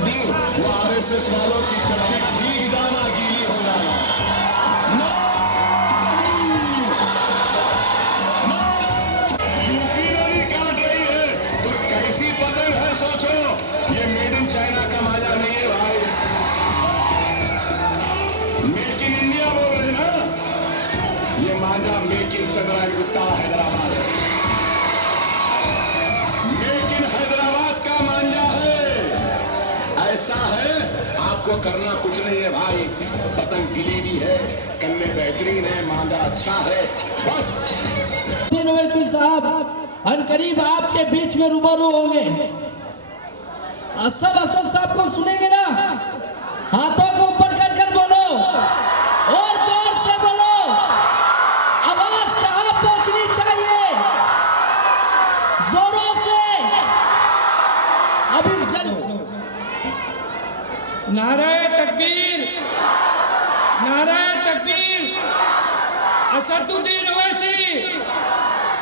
दी, वो आरएसएस वालों की चपटी भीग जाना, गीली हो जाना। यूपी नदी काट रही है तो कैसी पतंग है सोचो, ये मेड इन चाइना का माजा नहीं है भाई, मेक इन इंडिया बोल रहे ना, ये माजा मेक इन चंद्रागुट्टा हैदराबाद है, मेक इन हैदराबाद का मांझा है। ऐसा है, आपको करना कुछ नहीं है भाई, पतंग गिली भी है, कन्ने बेहतरीन है, मांझा अच्छा है, बस। ओवैसी साहब अनकरीब आपके बीच में रूबरू होंगे। सब असद साहब को सुनेंगे ना, हाथों को ऊपर कर कर बोलो और जोर से बोलो, आवाज कहां पहुंचनी चाहिए, जोरों से। अब इस जलसे नाराए तकबीर, नाराए तकबीर। असदुद्दीन ओवैसी,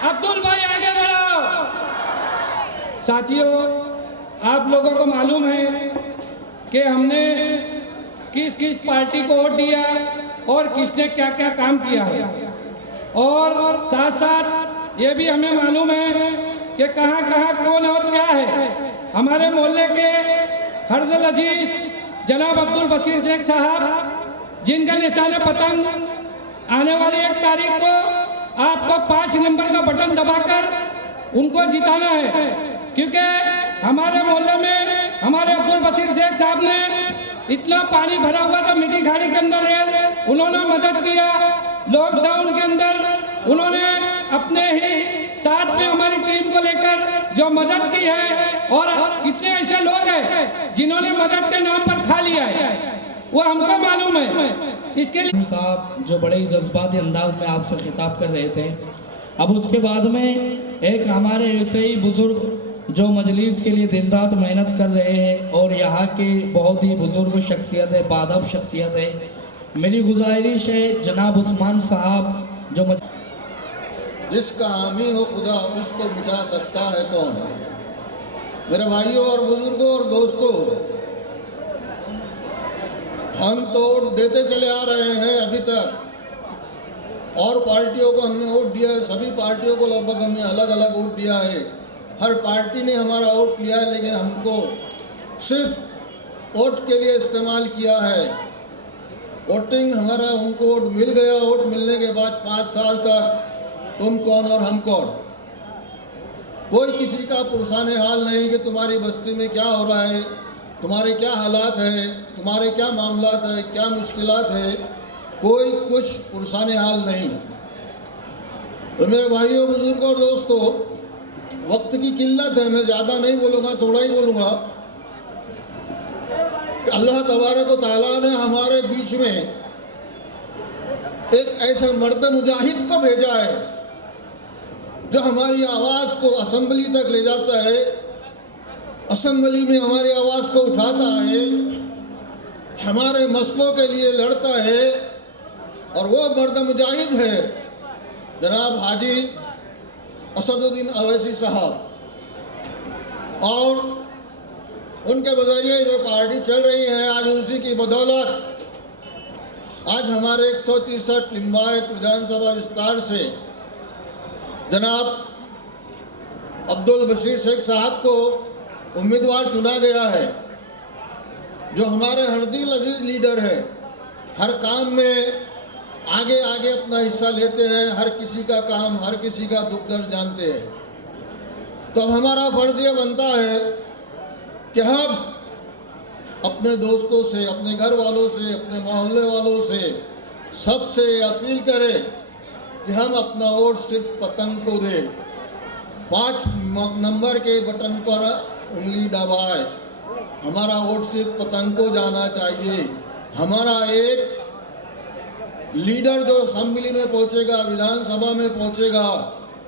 अब्दुल भाई आगे बढ़ो। साथियों, आप लोगों को मालूम है कि हमने किस किस पार्टी को वोट दिया और किसने क्या क्या काम किया है, और साथ साथ ये भी हमें मालूम है कि कहाँ कहाँ कौन और क्या है। हमारे मोहल्ले के हर्दल अजीज जनाब अब्दुल बशीर शेख साहब, जिनका निशान पतंग, आने वाली 1 तारीख को आपको 5 नंबर का बटन दबाकर उनको जिताना है, क्योंकि हमारे मोहल्ले में हमारे अब्दुल बशीर शेख साहब ने इतना पानी भरा हुआ था मिट्टी खाड़ी के अंदर, उन्होंने मदद किया। लॉकडाउन के अंदर उन्होंने अपने ही साथ में हमारी टीम को लेकर जो मदद की है, और कितने ऐसे लोग हैं जिन्होंने मदद के नाम पर खा लिया है, वो हमको मालूम है। इसके लिए साहब जो बड़े ही जज्बाती अंदाज में आपसे खिताब कर रहे थे, अब उसके बाद में एक हमारे ऐसे ही बुजुर्ग जो मजलिस के लिए दिन रात मेहनत कर रहे हैं और यहाँ के बहुत ही बुजुर्ग शख्सियत है, बादब शख्सियत है, मेरी गुजारिश है जनाब उस्मान साहब जो जिसका हामी हो खुदा उसको मिटा सकता है कौन। मेरे भाइयों और बुजुर्गों और दोस्तों, हम तो वोट देते चले आ रहे हैं अभी तक, और पार्टियों को हमने वोट दिया है, सभी पार्टियों को लगभग हमने अलग अलग वोट दिया है, हर पार्टी ने हमारा वोट लिया है, लेकिन हमको सिर्फ वोट के लिए इस्तेमाल किया है। वोटिंग हमारा, हमको वोट मिल गया, वोट मिलने के बाद 5 साल तक तुम कौन और हम कौन, कोई किसी का पुरसाने हाल नहीं कि तुम्हारी बस्ती में क्या हो रहा है, तुम्हारे क्या हालात है, तुम्हारे क्या मामलात है, क्या मुश्किलात है, कोई कुछ पुरसाने हाल नहीं। तो मेरे भाइयों, बुजुर्गों और दोस्तों, वक्त की किल्लत है, मैं ज़्यादा नहीं बोलूँगा, थोड़ा ही बोलूँगा। अल्लाह तबारक व तआला ने हमारे बीच में एक ऐसे मर्द मुजाहिद को भेजा है जो हमारी आवाज़ को असेंबली तक ले जाता है, असेंबली में हमारी आवाज़ को उठाता है, हमारे मसलों के लिए लड़ता है, और वो मर्द मुजाहिद है जनाब हाजी असदुद्दीन ओवैसी साहब। और उनके बजरिए जो पार्टी चल रही है, आज उसी की बदौलत आज हमारे 163 लिंबायत विधानसभा विस्तार से जनाब अब्दुल बशीर शेख साहब को उम्मीदवार चुना गया है, जो हमारे हरदिल अजीज लीडर है, हर काम में आगे आगे अपना हिस्सा लेते हैं, हर किसी का काम, हर किसी का दुख दर्द जानते हैं। तो हमारा फर्ज ये बनता है कि हम अपने दोस्तों से, अपने घर वालों से, अपने मोहल्ले वालों से, सबसे अपील करें कि हम अपना वोट सिर्फ पतंग को दें, 5 नंबर के बटन पर उंगली दबाए, हमारा वोट सिर्फ पतंग को जाना चाहिए। हमारा एक लीडर जो असेंबली में पहुंचेगा, विधानसभा में पहुंचेगा,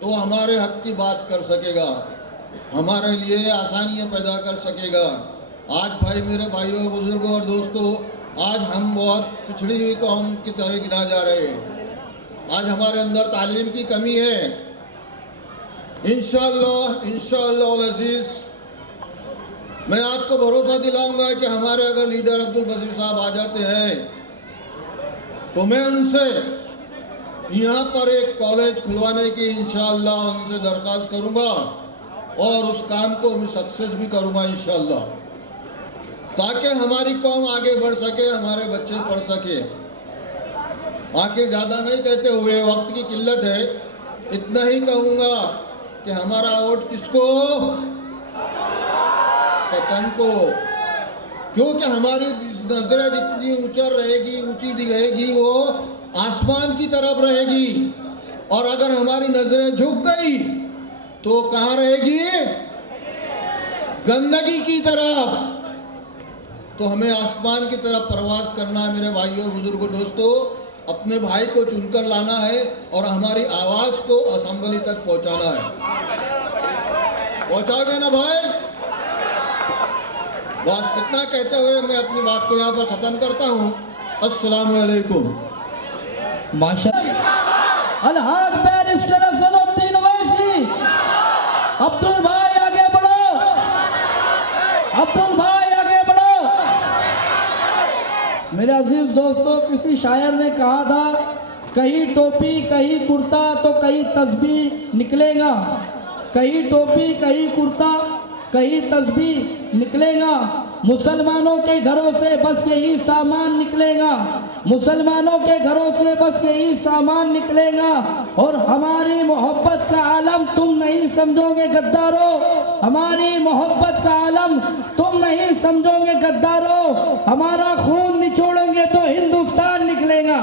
तो हमारे हक की बात कर सकेगा, हमारे लिए आसानियां पैदा कर सकेगा। आज भाई, मेरे भाइयों, बुजुर्गों और दोस्तों, आज हम बहुत पिछड़ी हुई कौम की तरह गिना जा रहे हैं। आज हमारे अंदर तालीम की कमी है। इंशाअल्लाह अजीज मैं आपको भरोसा दिलाऊंगा कि हमारे अगर लीडर अब्दुल बशीर साहब आ जाते हैं तो मैं उनसे यहाँ पर एक कॉलेज खुलवाने की इंशाअल्लाह उनसे दरख्वास्त करूँगा और उस काम को मैं सक्सेस भी करूँगा इंशाअल्लाह, ताकि हमारी कौम आगे बढ़ सके, हमारे बच्चे पढ़ सके। आखिर ज़्यादा नहीं कहते हुए, वक्त की किल्लत है, इतना ही कहूँगा कि हमारा वोट किसको? पतंग को। क्योंकि हमारी नजरें जितनी ऊंचा रहेगी, ऊंची रहेगी, वो आसमान की तरफ रहेगी, और अगर हमारी नजरें झुक गई तो कहाँ रहेगी? गंदगी की तरफ। तो हमें आसमान की तरफ प्रवास करना है मेरे भाइयों, बुजुर्गों, दोस्तों। अपने भाई को चुनकर लाना है और हमारी आवाज को असेंबली तक पहुंचाना है। पहुंचाओगे ना भाई? बस इतना कहते हुए मैं अपनी बात को यहाँ पर खत्म करता हूँ। अस्सलाम वालेकुम। माशाअल्लाह। अलहाज बैरिस्टर असदुद्दीन ओवैसी, अब्दुल भाई आगे बढ़ो, अब्दुल भाई आगे बढ़ो। मेरे अजीज दोस्तों, किसी शायर ने कहा था, कहीं टोपी कहीं कुर्ता तो कहीं तस्बीह निकलेगा, कहीं टोपी कहीं कुर्ता कहीं तस्बीह निकलेगा। मुसलमानों के घरों से बस यही सामान निकलेगा, मुसलमानों के घरों से बस यही सामान निकलेगा। और हमारी मोहब्बत का आलम तुम नहीं समझोगे गद्दारों, हमारी मोहब्बत का आलम तुम नहीं समझोगे गद्दारों। हमारा खून निचोड़ोगे तो हिंदुस्तान निकलेगा,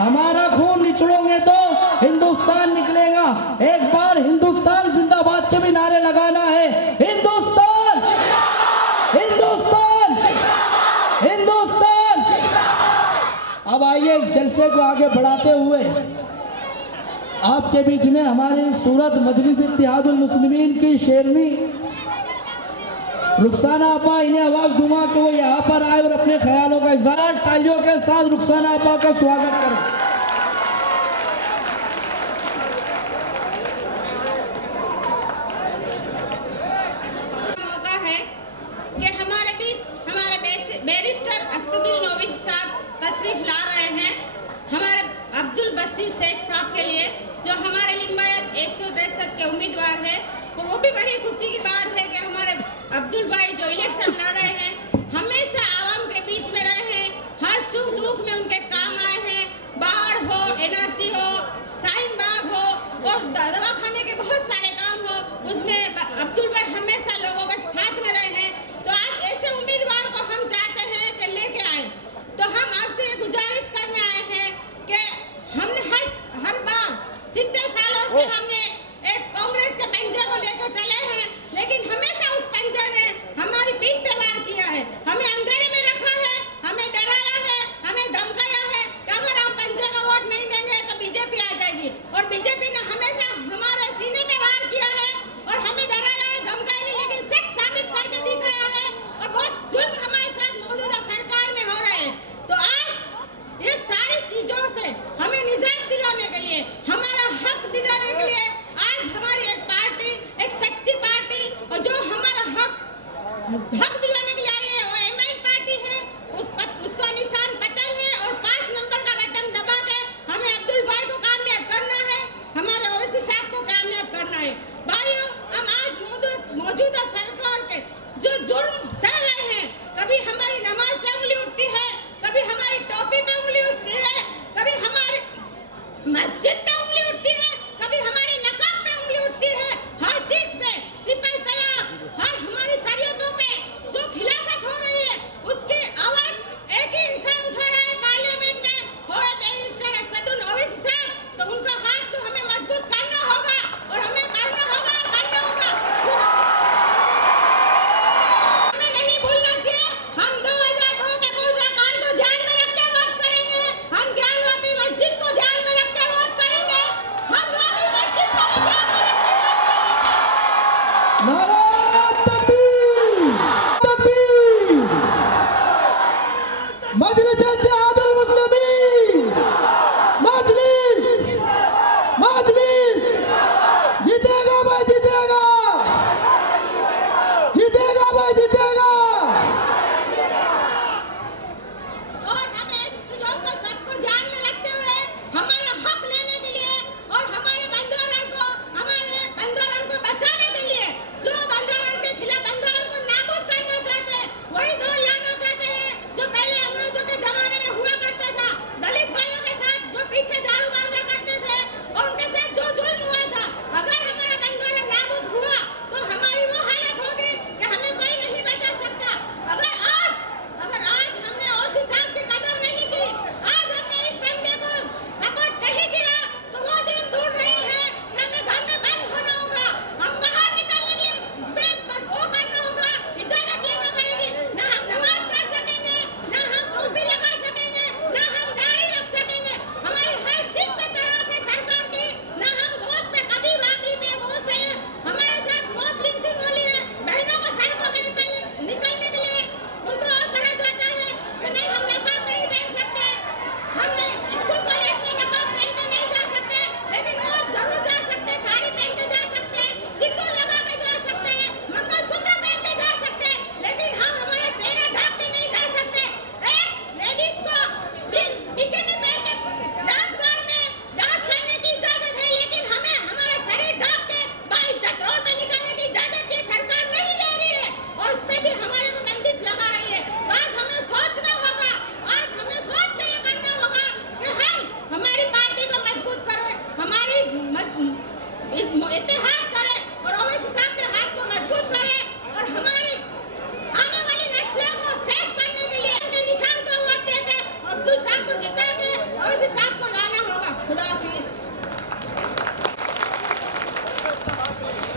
हमारा खून निचोड़ोगे तो हिंदुस्तान निकलेगा। एक बार हिंदुस्तान जिंदाबाद के भी नारे लगाना है। हिंदुस्तान, हिंदुस्तान, हिंदुस्तान। अब आइए इस जलसे को आगे बढ़ाते हुए आपके बीच में हमारी सूरत मजलिस इत्तेहादुल मुस्लिमीन की शेरनी रुखसाना आपा, इन्हें आवाज दूंगा कि वो यहाँ पर आए और अपने ख्यालों का इज़हार तालियों के साथ रुखसाना आपा का स्वागत करें। मौका है कि हमारे बीच हमारे बैरिस्टर असदुद्दीन ओवैसी साहब तशरीफ ला रहे हैं, हमारे अब्दुल बशीर शेख साहब के लिए, जो हमारे लिंगायत 163 के उम्मीदवार हैं। और वो भी बड़ी खुशी की बात है कि हमारे अब्दुल भाई जो इलेक्शन लड़ रहे हैं, हमेशा आवाम के बीच में रहे हैं, हर सुख दुख में उनके काम आए हैं। बाढ़ हो, एनआरसी हो, शाहीन बाग हो और दवाखाने के बहुत सारे काम हो, उसमें अब्दुल भाई हमेशा लोगों के साथ में रहे हैं। तो आज ऐसे उम्मीदवार को हम चाहते हैं कि लेके आए। तो हम आपसे ये गुजारिश करने आए हैं कि हमने हर बार 70 सालों से हमने एक कांग्रेस के पंजे को लेकर चले हैं, लेकिन हमेशा उस पंजे ने हमारी पीठ पे वार किया है, हमें अंधेरे में रखा है, हमें डराया है, हमें धमकाया है कि अगर आप पंजे का वोट नहीं देंगे तो बीजेपी आ जाएगी। और बीजेपी ने हमेशा हमारे सीने पे वार किया है और हमें डराया है, धमकाया नहीं, लेकिन सच साबित करके दिखाया है। और बहुत जुल्म हमारे साथ मौजूदा सरकार में हो रहे हैं। तो आज ये सारी चीजों से हमें निजात दिलाने के लिए, हमारा हक दिलाने के लिए आज हमारी एक पार्टी, एक सच्ची पार्टी, और जो हमारा हक दिलाने के लिए आई है, वो एमआई पार्टी है। उसका निशान पतंग है और 5 नंबर का बटन दबा के हमें अब्दुल भाई को कामयाब करना है, हमारे ओवैसी साहब को कामयाब करना है। भाइयों, हम आज मौजूदा सरकार के जो जुर्म सह रहे हैं, कभी हमारी नमाज पे उंगली उठती है, कभी हमारी टोपी पे उंगली उठती है, कभी हमारी मस्जिद पे उंगली उठती है, कभी हमारे नकाब पे उंगली उठती है, हर चीज पे, ट्रिपल तलाक, हर हमारी शरीयतों पे जो खिलाफत हो रही है, उसकी आवाज एक ही इंसान उठा रहा है पार्लियामेंट में, हो बैरिस्टर असदुद्दीन ओवैसी साहब। तो उनका हाथ तो हमें मजबूत करना होगा और हमें करना होगा। हमें नहीं भूलना चाहिए, हम 2002 के गोबराकांड को ध्यान में रखते वोट करेंगे, हम ज्ञानवापी मस्जिद को ध्यान में रखते वोट करेंगे, हम वापी मस्जिद को भी ध्यान में रखते वोट करेंगे। नारा तकबीर, तकबीर। मजलिस इत्तेहादुल मुस्लिमीन, मजलिस, मजलिस जीतेगा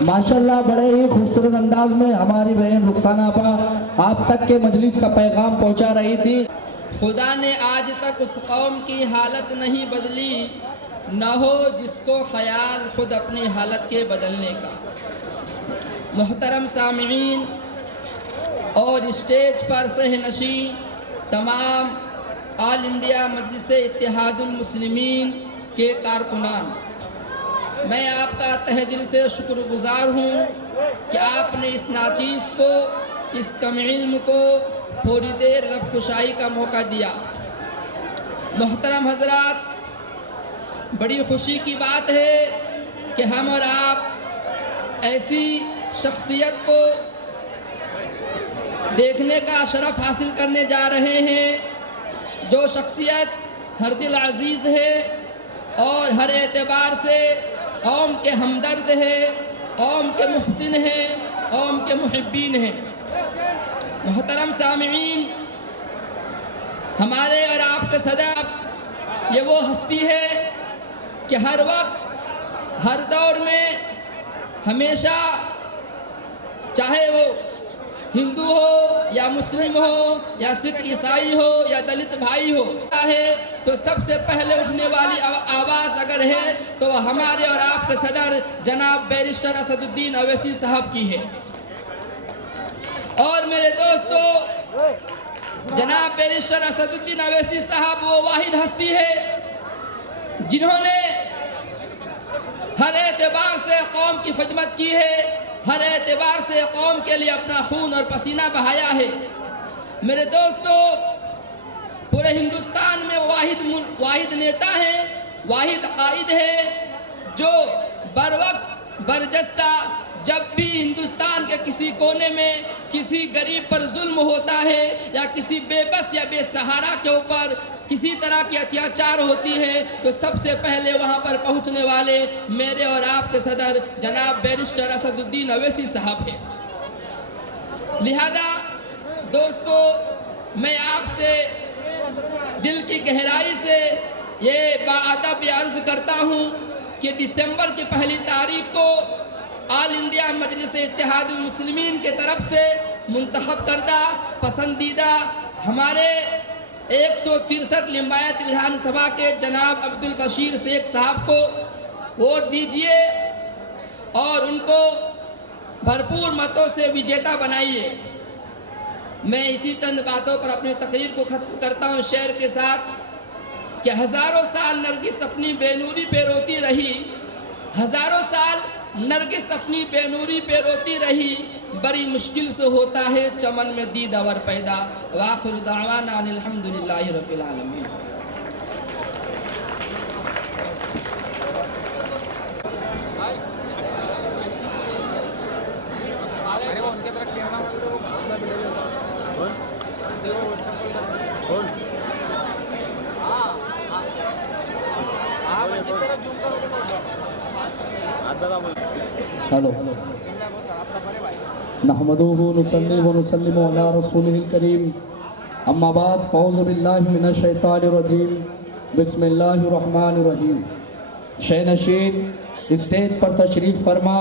माशाल्लाह बड़े ही खूबसूरत अंदाज में हमारी बहन रुखसाना आपा आप तक के मजलिस का पैगाम पहुंचा रही थी। खुदा ने आज तक उस कौम की हालत नहीं बदली, न हो जिसको ख्याल खुद अपनी हालत के बदलने का। मोहतरम सामिईन और स्टेज पर सहनशी तमाम ऑल इंडिया मजलिस इत्तेहादुल मुस्लिमीन के कारकुनान, मैं आपका तहे दिल से शुक्रगुजार हूँ कि आपने इस नाचीज़ को, इस कम इल्म को थोड़ी देर लब कुशाई का मौका दिया। मोहतरम हजरात, बड़ी खुशी की बात है कि हम और आप ऐसी शख्सियत को देखने का शरफ हासिल करने जा रहे हैं जो शख्सियत हर दिल अजीज़ है और हर एतबार से कौम के हमदर्द है, कौम के मुहसिन हैं, कौम के मुहिब्बीन हैं। मोहतरम सामिईन, हमारे और आपके सदर ये वो हस्ती है कि हर वक्त हर दौर में हमेशा, चाहे वो हिंदू हो या मुस्लिम हो या सिख ईसाई हो या दलित भाई हो है, तो सबसे पहले उठने वाली आवाज़ अगर है तो वह हमारे और आपके सदर जनाब बैरिस्टर असदुद्दीन अवैसी साहब की है। और मेरे दोस्तों, जनाब बैरिस्टर असदुद्दीन अवैसी साहब वो वाहिद हस्ती है जिन्होंने हर एतबार से कौम की खिदमत की है, हर एतबार से कौम के लिए अपना खून और पसीना बहाया है। मेरे दोस्तों, पूरे हिंदुस्तान में वाहिद नेता है, वाहिद कायद है जो बर वक्त बरजस्ता जब भी हिंदुस्तान के किसी कोने में किसी गरीब पर जुल्म होता है या किसी बेबस या बेसहारा के ऊपर किसी तरह की अत्याचार होती है तो सबसे पहले वहां पर पहुंचने वाले मेरे और आपके सदर जनाब बैरिस्टर असदुद्दीन अवैसी साहब हैं। लिहाजा दोस्तों, मैं आपसे दिल की गहराई से ये बाअदब अर्ज करता हूँ कि दिसंबर की पहली तारीख को ऑल इंडिया मजलिस इत्तेहादुल मुस्लिमीन के तरफ से मुंतखब करदा पसंदीदा हमारे 163 लिम्बायत विधानसभा के जनाब अब्दुल बशीर शेख साहब को वोट दीजिए और उनको भरपूर मतों से विजेता बनाइए। मैं इसी चंद बातों पर अपनी तकरीर को ख़त्म करता हूँ शेर के साथ कि हज़ारों साल नरगिस अपनी बेनूरी पे रोती रही, हज़ारों साल नरगिस अपनी बेनूरी पे रोती रही, बड़ी मुश्किल से होता है चमन में दीद अवर पैदा। वाखिर दावाना अनिल हम्दुलिल्लाहि रब्बिल आलमीन। हेलो नहमदुहु नुसल्ली व नुसल्लिमु अला रसूलिहिल करीम अम्मा बाद फ़ौज़ु बिल्लाहि मिनश शैतानिर रजीम बिस्मिल्लाहिर रहमानिर रहीम। शहनशीन स्टेज पर तशरीफ़ फरमा,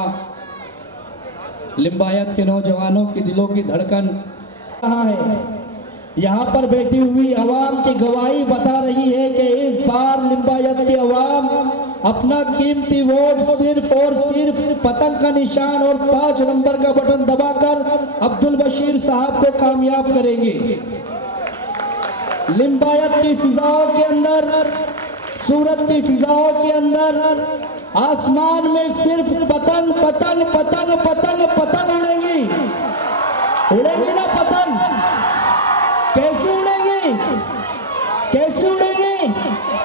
लिम्बायत के नौजवानों की दिलों की धड़कन कहाँ है। यहाँ पर बैठी हुई आवाम की गवाही बता रही है कि इस बार लिम्बायत की आवाम अपना कीमती वोट सिर्फ और सिर्फ पतंग का निशान और 5 नंबर का बटन दबाकर अब्दुल बशीर साहब को कामयाब करेंगे। लिम्बायत की फिजाओं के अंदर, सूरत की फिजाओं के अंदर आसमान में सिर्फ पतंग पतंग पतंग पतंग पतंग उड़ेंगी। उड़ेंगी ना पतंग? कैसे उड़ेंगी? कैसे उड़ेंगी?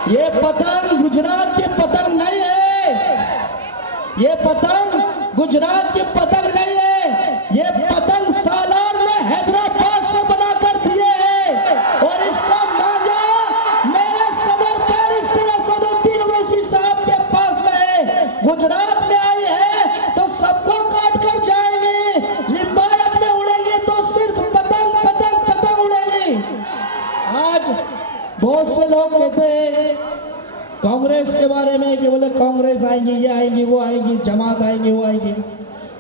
ये पतंग गुजरात के पतंग नहीं है, ये पतंग गुजरात के पतंग नहीं है, ये पतंग सालार ने हैदराबाद से बना कर दिए है और इसका मांझा मेरे सदर बैरिस्टर असदुद्दीन अवैसी साहब के पास में है। गुजरात में आई है तो सबको काट कर जाएंगे, लिम्बायत में उड़ेंगे तो सिर्फ पतंग पतंग पतंग उड़ेंगी। आज बहुत से लोग कहते हैं कांग्रेस के बारे में कि बोले कांग्रेस आएंगी, ये आएंगी, वो आएंगी, जमात आएंगी, वो आएंगी।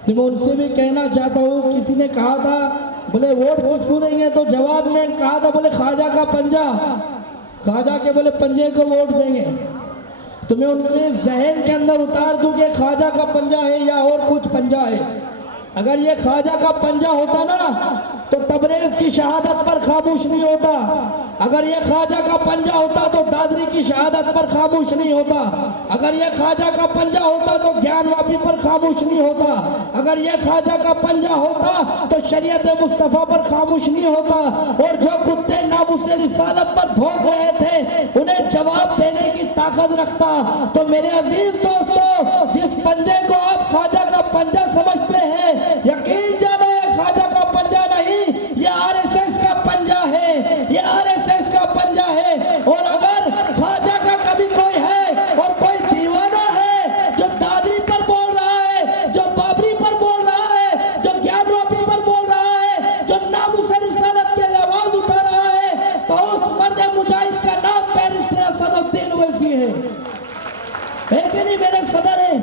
तो मैं उनसे भी कहना चाहता हूँ, किसी ने कहा था बोले वोट किसको देंगे, तो जवाब में कहा था बोले ख्वाजा का पंजा, ख्वाजा के बोले पंजे को वोट देंगे। तो मैं उनके जहन के अंदर उतार दूं कि ख्वाजा का पंजा है या और कुछ पंजा है। अगर ये ख्वाजा का पंजा होता ना तो तबरेज की शहादत पर खामोश नहीं होता। अगर ये ख्वाजा का पंजा होता तो दादरी की शहादत पर खामोश नहीं होता। अगर ये ख्वाजा का पंजा होता तो ज्ञानवापी पर खामोश नहीं होता। अगर ये ख्वाजा का पंजा होता तो शरीयत मुस्तफ़ा पर खामोश नहीं होता। और जो कुत्ते नामुसे रिसालत पर भौंक रहे थे उन्हें जवाब देने की ताकत रखता। तो मेरे अजीज दोस्तों, जिस पंजे को आप ख्वाजा का पंजा समझते हैं, यकीन जानो ये ख्वाजा का पंजा नहीं, ये आरएसएस का पंजा है, ये आरएसएस का पंजा है। और अगर ख्वाजा का कभी कोई है और कोई दीवाना है जो दादरी पर बोल रहा है, जो बाबरी पर बोल रहा है, जो ज्ञानवापी पर बोल रहा है, जो नामुसे रिसालत के आवाज उठा रहा है, तो उस मर्द मुजाहिद का नाम बैरिस्टर असदुद्दीन ओवैसी है कि नहीं मेरे सदर है।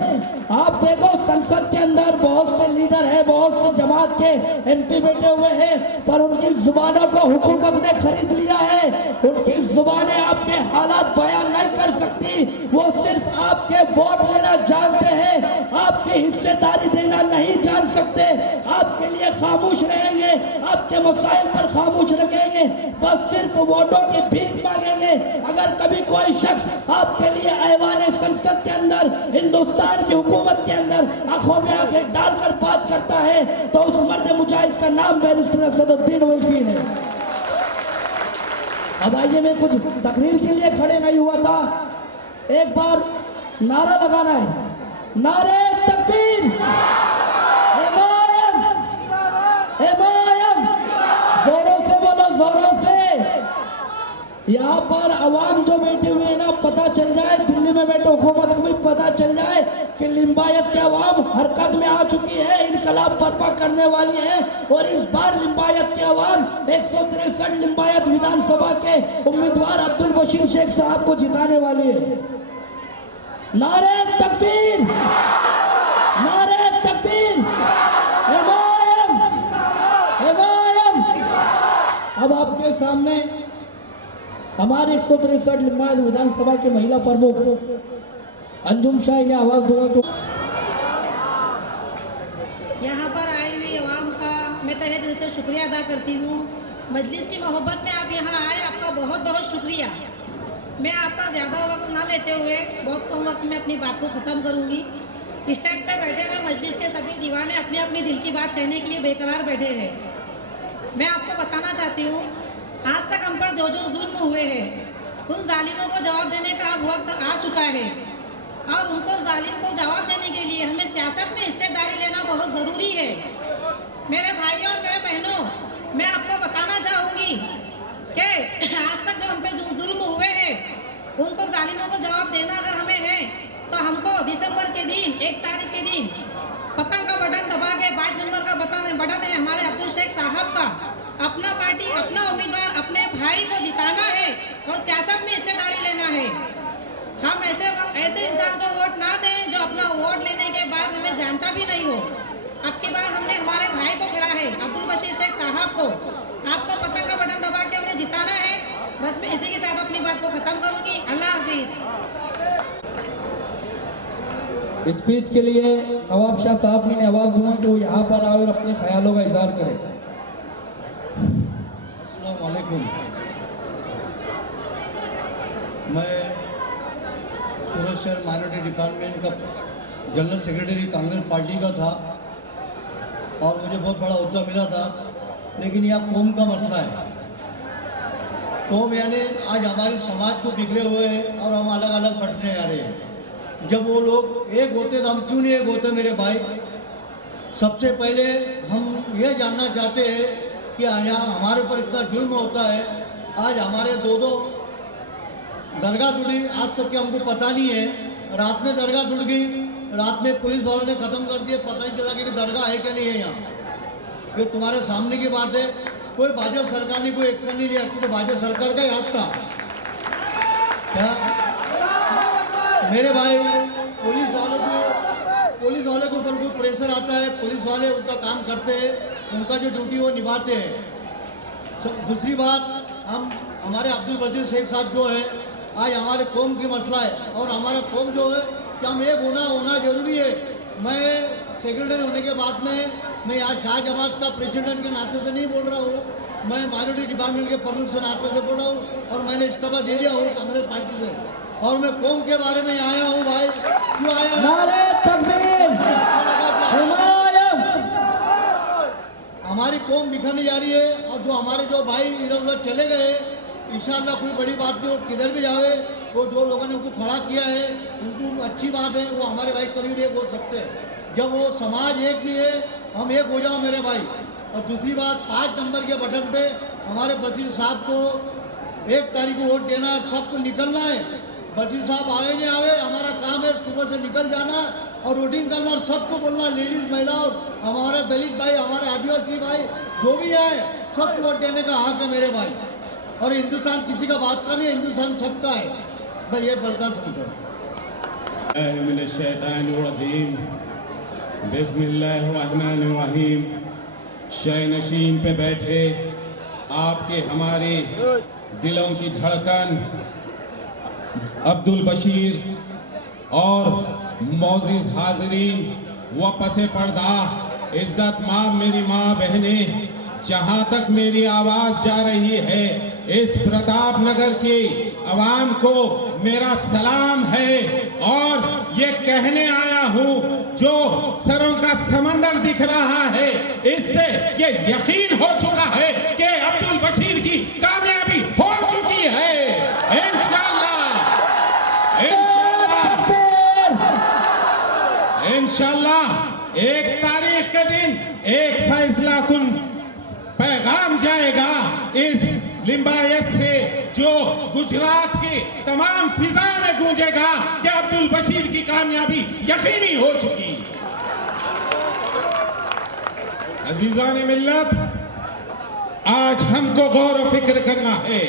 आप देखो संसद के अंदर बहुत से लीडर हैं, बहुत से जमात के एमपी बैठे हुए हैं, पर उनकी जुबानों को हुकूमत ने खरीद लिया है। उनकी जुबानें आपके हालात बयान नहीं कर सकती। वो सिर्फ आपके वोट लेना जानते हैं, आपकी हिस्सेदारी देना नहीं जान सकते। आपके लिए खामोश रहेंगे, आपके मसाइल पर खामोश रखेंगे, बस सिर्फ वोटों की भीख मांगेंगे। अगर कभी कोई शख्स आपके लिए ऐवान संसद के अंदर, हिंदुस्तान की हुकूमत के अंदर आंखों में आंखें डालकर बात करता है तो उस मर्द मुजाहिद का नाम बैरिस्टर असदुद्दीन ओवैसी है। अब आइए, मैं कुछ तकरीर के लिए खड़े नहीं हुआ था, एक बार नारा लगाना है, नारे तकबीर, इमाम, इमाम, जोरों से बोलो, जोरों से। यहाँ पर अवाम जो बैठे हुए हैं ना, पता चल जाए, दिल्ली में बैठे हुकूमत को भी पता चल जाए कि लिम्बायत के अवाम हरकत में आ चुकी है, इनकलाब बर्पा करने वाली है। और इस बार लिम्बायत के अवाम 163 लिम्बायत विधानसभा के उम्मीदवार अब्दुल बशीर शेख साहब को जिताने वाली है। नारे तकबीर, नारे तकबीर, इमाम, इमाम। अब आपके सामने हमारे 163 लिम्बायत विधानसभा के महिला प्रमुख अंजुम शाह ने आवाज दूंगा। तो यहाँ पर आई हुई आवाम का मैं तहे दिल से शुक्रिया अदा करती हूँ। मजलिस की मोहब्बत में आप यहाँ आए, आपका बहुत बहुत शुक्रिया। मैं आपका ज़्यादा वक्त ना लेते हुए बहुत कम वक्त में अपनी बात को ख़त्म करूँगी। स्टेज पे बैठे हुए मजलिस के सभी दीवाने अपने अपनी दिल की बात कहने के लिए बेकरार बैठे हैं। मैं आपको बताना चाहती हूँ, आज तक हम पर जो जो जुल्म हुए हैं, उन जालिमों को जवाब देने का अब वक्त आ चुका है। और उनको जालिम को जवाब देने के लिए हमें सियासत में हिस्सेदारी लेना बहुत ज़रूरी है। मेरे भाइयों और मेरे बहनों, मैं आपको बताना चाहूँगी कि आज तक जो हम पे जो जुल्म हुए हैं, उनको जालिमों को जवाब देना अगर हमें है तो हमको दिसंबर के दिन 1 तारीख के दिन पतंग का बटन दबा के 5 नंबर का बटन है हमारे अब्दुल शेख साहब का, अपना पार्टी, अपना उम्मीदवार, अपने भाई को जिताना है और सियासत में हिस्सेदारी लेना है। हम ऐसे इंसान को वोट ना दें जो अपना वोट लेने के बाद हमें जानता भी नहीं हो। अब की बार हमने हमारे भाई को खड़ा है, अब्दुल बशीर शेख साहब को, आपको पतंग का बटन दबा के उन्हें जिताना है। बस मैं इसी के साथ अपनी बात को खत्म करूंगी। अल्लाह हाफिज। स्पीच के लिए नवाब शाह साहब ने आवाज दूंगा कि वो यहाँ पर आए और अपने ख्यालों का इजहार करें। अस्सलाम वालेकुम। मैं सूरत शहर माइनॉरिटी डिपार्टमेंट का जनरल सेक्रेटरी कांग्रेस पार्टी का था और मुझे बहुत बड़ा ओहदा मिला था, लेकिन यह कौम का मसला है। कौम यानी आज हमारे समाज को बिखरे हुए हैं और हम अलग अलग बंटने जा रहे हैं। जब वो लोग एक होते तो हम क्यों नहीं एक होते मेरे भाई? सबसे पहले हम ये जानना चाहते हैं कि यहाँ हमारे ऊपर इतना जुल्म होता है। आज हमारे दो दरगाह टूटी, आज तक के हमको पता नहीं है। रात में दरगाह टूट गई, रात में पुलिस वालों ने ख़त्म कर दिया, पता नहीं चला कि दरगाह है क्या नहीं है यहाँ। ये तुम्हारे सामने की बात है। कोई भाजपा सरकार ने कोई एक्शन नहीं लिया, तो भाजपा सरकार का ही हाथ था क्या? मेरे भाई पुलिस वालों के ऊपर ऊपर कोई प्रेशर आता है, पुलिस वाले उनका काम करते हैं, उनका जो ड्यूटी वो निभाते हैं। दूसरी बात, हमारे अब्दुल बशीर शेख साहब जो है, आज हमारे कौम की मसला है और हमारा कौम जो है कि हम एक होना जरूरी है। मैं सेक्रेटरी होने के बाद में मैं आज शाह जमात का प्रेसिडेंट के नाते से नहीं बोल रहा हूँ, मैं माइनॉरिटी डिपार्टमेंट के प्रमुख से नाते से बोल रहा हूँ और मैंने इस्तीफा दे दिया हूँ कांग्रेस पार्टी से और मैं कौम के बारे में आया हूँ। भाई क्यों आया? नारे तकबीर, हमारी कौम बिखरने जा रही है और जो हमारे जो भाई इधर उधर चले गए, इंशाअल्लाह कोई बड़ी बात नहीं, वो किधर भी जावे, वो जो लोगों ने उनको खड़ा किया है उनको अच्छी बात है, वो हमारे भाई कभी एक हो सकते हैं। जब वो समाज एक नहीं है, हम एक हो जाओ मेरे भाई। और दूसरी बात, 5 नंबर के बटन पे हमारे बशीर साहब को 1 तारीख को वोट देना है, सबको निकलना है। बशीर साहब आवे नहीं आवे, हमारा काम है सुबह से निकल जाना और वोटिंग करना और सबको बोलना, लेडीज महिला और हमारा दलित भाई, हमारे आदिवासी भाई जो भी है, सबको वोट देने का हक है मेरे भाई। और हिंदुस्तान किसी का बात का नहीं, हिंदुस्तान सबका है। भाई ये बलका बिस्मिल्लाहिर्रहमानिर्रहीम। शय नशीन पे बैठे आपके हमारे दिलों की धड़कन अब्दुल बशीर और मौजिज हाजरीन व पसे पर्दा इज्जत माँ, मेरी माँ बहने, जहाँ तक मेरी आवाज़ जा रही है, इस प्रताप नगर के अवाम को मेरा सलाम है और ये कहने आया हूँ, जो सरों का समंदर दिख रहा है, इससे ये यकीन हो चुका है कि अब्दुल बशीर की कामयाबी हो चुकी है। इंशाअल्लाह 1 तारीख के दिन एक फैसला कुन पैगाम जाएगा इस लिम्बायत से, जो गुजरात की तमाम फिजा में गूंजेगा कि अब्दुल बशीर की कामयाबी यकीनी हो चुकी। अजीजान मिल्लत, आज हमको गौर व फिक्र करना है।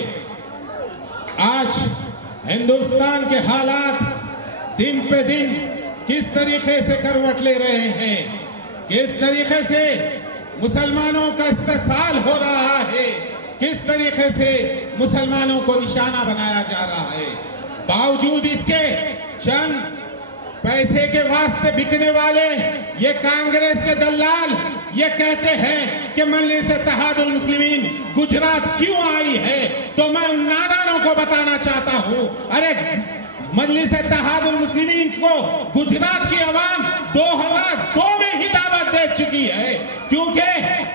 आज हिंदुस्तान के हालात दिन पे दिन किस तरीके से करवट ले रहे हैं, किस तरीके से मुसलमानों का इस्तेसाल हो रहा है, किस तरीके से मुसलमानों को निशाना बनाया जा रहा है। बावजूद इसके चंद पैसे के वास्ते बिकने वाले ये कांग्रेस के दलाल ये कहते हैं कि मजलिस इत्तेहादुल मुस्लिमीन गुजरात क्यों आई है, तो मैं उन नादानों को बताना चाहता हूँ, अरे मजलिस इत्तेहादुल मुस्लिमीन को गुजरात की आवाम 2002 में ही दावत दे चुकी है, क्योंकि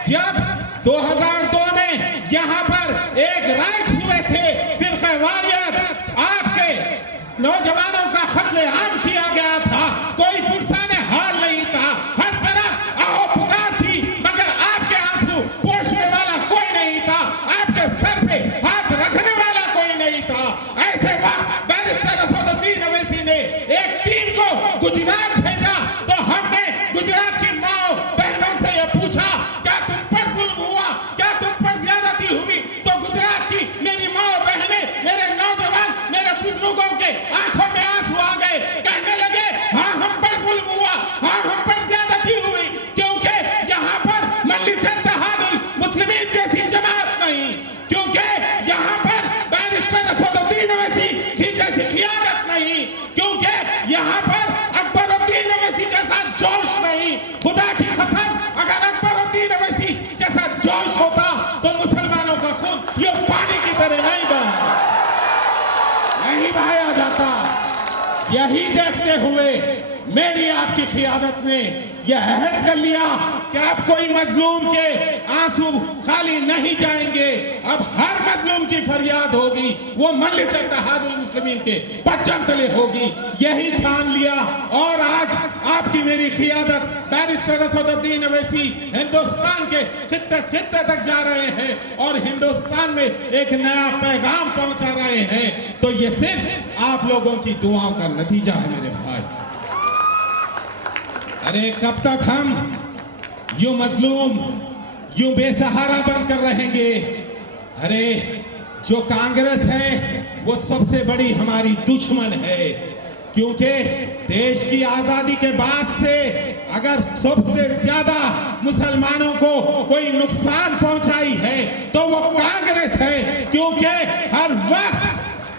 जब 2002 में यहाँ पर एक राइट्स हुए थे, फिर वारियत आपके नौजवानों का कत्ले आम किया गया था, कोई पुरसाने हाल नहीं था, हर तरफ आओ पुकार थी, मगर आपके आंसू पोंछने वाला कोई नहीं था, आपके सर पे हाथ रखने वाला कोई नहीं था। ऐसे वक्त बैरिस्टर असदुद्दीन अवैसी ने एक टीम को गुजरात भेजा, तो हमने गुजरात की माँ बहनों से यह पूछा, क्या तुम पर जुल्म हुआ, क्या तुम पर ज्यादती हुई? तो गुजरात की मेरी माँ बहने, मेरे नौजवान, मेरे बुजुर्गों के आंखों में आंसू आ गए, कहने लगे हाँ हम पर जुल्म हुआ, हाँ हम पर ज्यादती हुई, क्योंकि यहाँ पर मजलिस इत्तेहादुल मुस्लिमीन जैसी जमात नहीं, क्योंकि यहाँ पर बैरिस्टर असदुद्दीन अवैसी की जैसी क़ियादत नहीं, क्योंकि यहाँ पर अकबरुद्दीन अवैसी जैसा जोश नहीं। खुदा की कसम, अगर अकबरुद्दीन अवैसी जैसा जोश होता तो मुसलमानों का खून ये पानी की तरह नहीं बहाया जाता। यही देखते हुए मेरी आपकी क़ियादत ने यह अहद कर लिया कि अब कोई मजलूम के आंसू खाली नहीं जाएंगे, अब हर मजलूम की फरियाद होगी वो मजलिस इत्तेहादुल मुस्लिमीन के परचम तले होगी। यही ठान लिया और आज आपकी मेरी क़ियादत बैरिस्टर असदुद्दीन अवैसी हिंदुस्तान के खित्ते खित्ते तक जा रहे हैं और हिंदुस्तान में एक नया पैगाम पहुंचा रहे हैं, तो ये सिर्फ आप लोगों की दुआओं का नतीजा है मेरे भाई। अरे कब तक हम यूं मजलूम, यूं बेसहारा बनकर रहेंगे? अरे जो कांग्रेस है वो सबसे बड़ी हमारी दुश्मन है, क्योंकि देश की आजादी के बाद से अगर सबसे ज्यादा मुसलमानों को कोई नुकसान पहुंचाई है तो वो कांग्रेस है, क्योंकि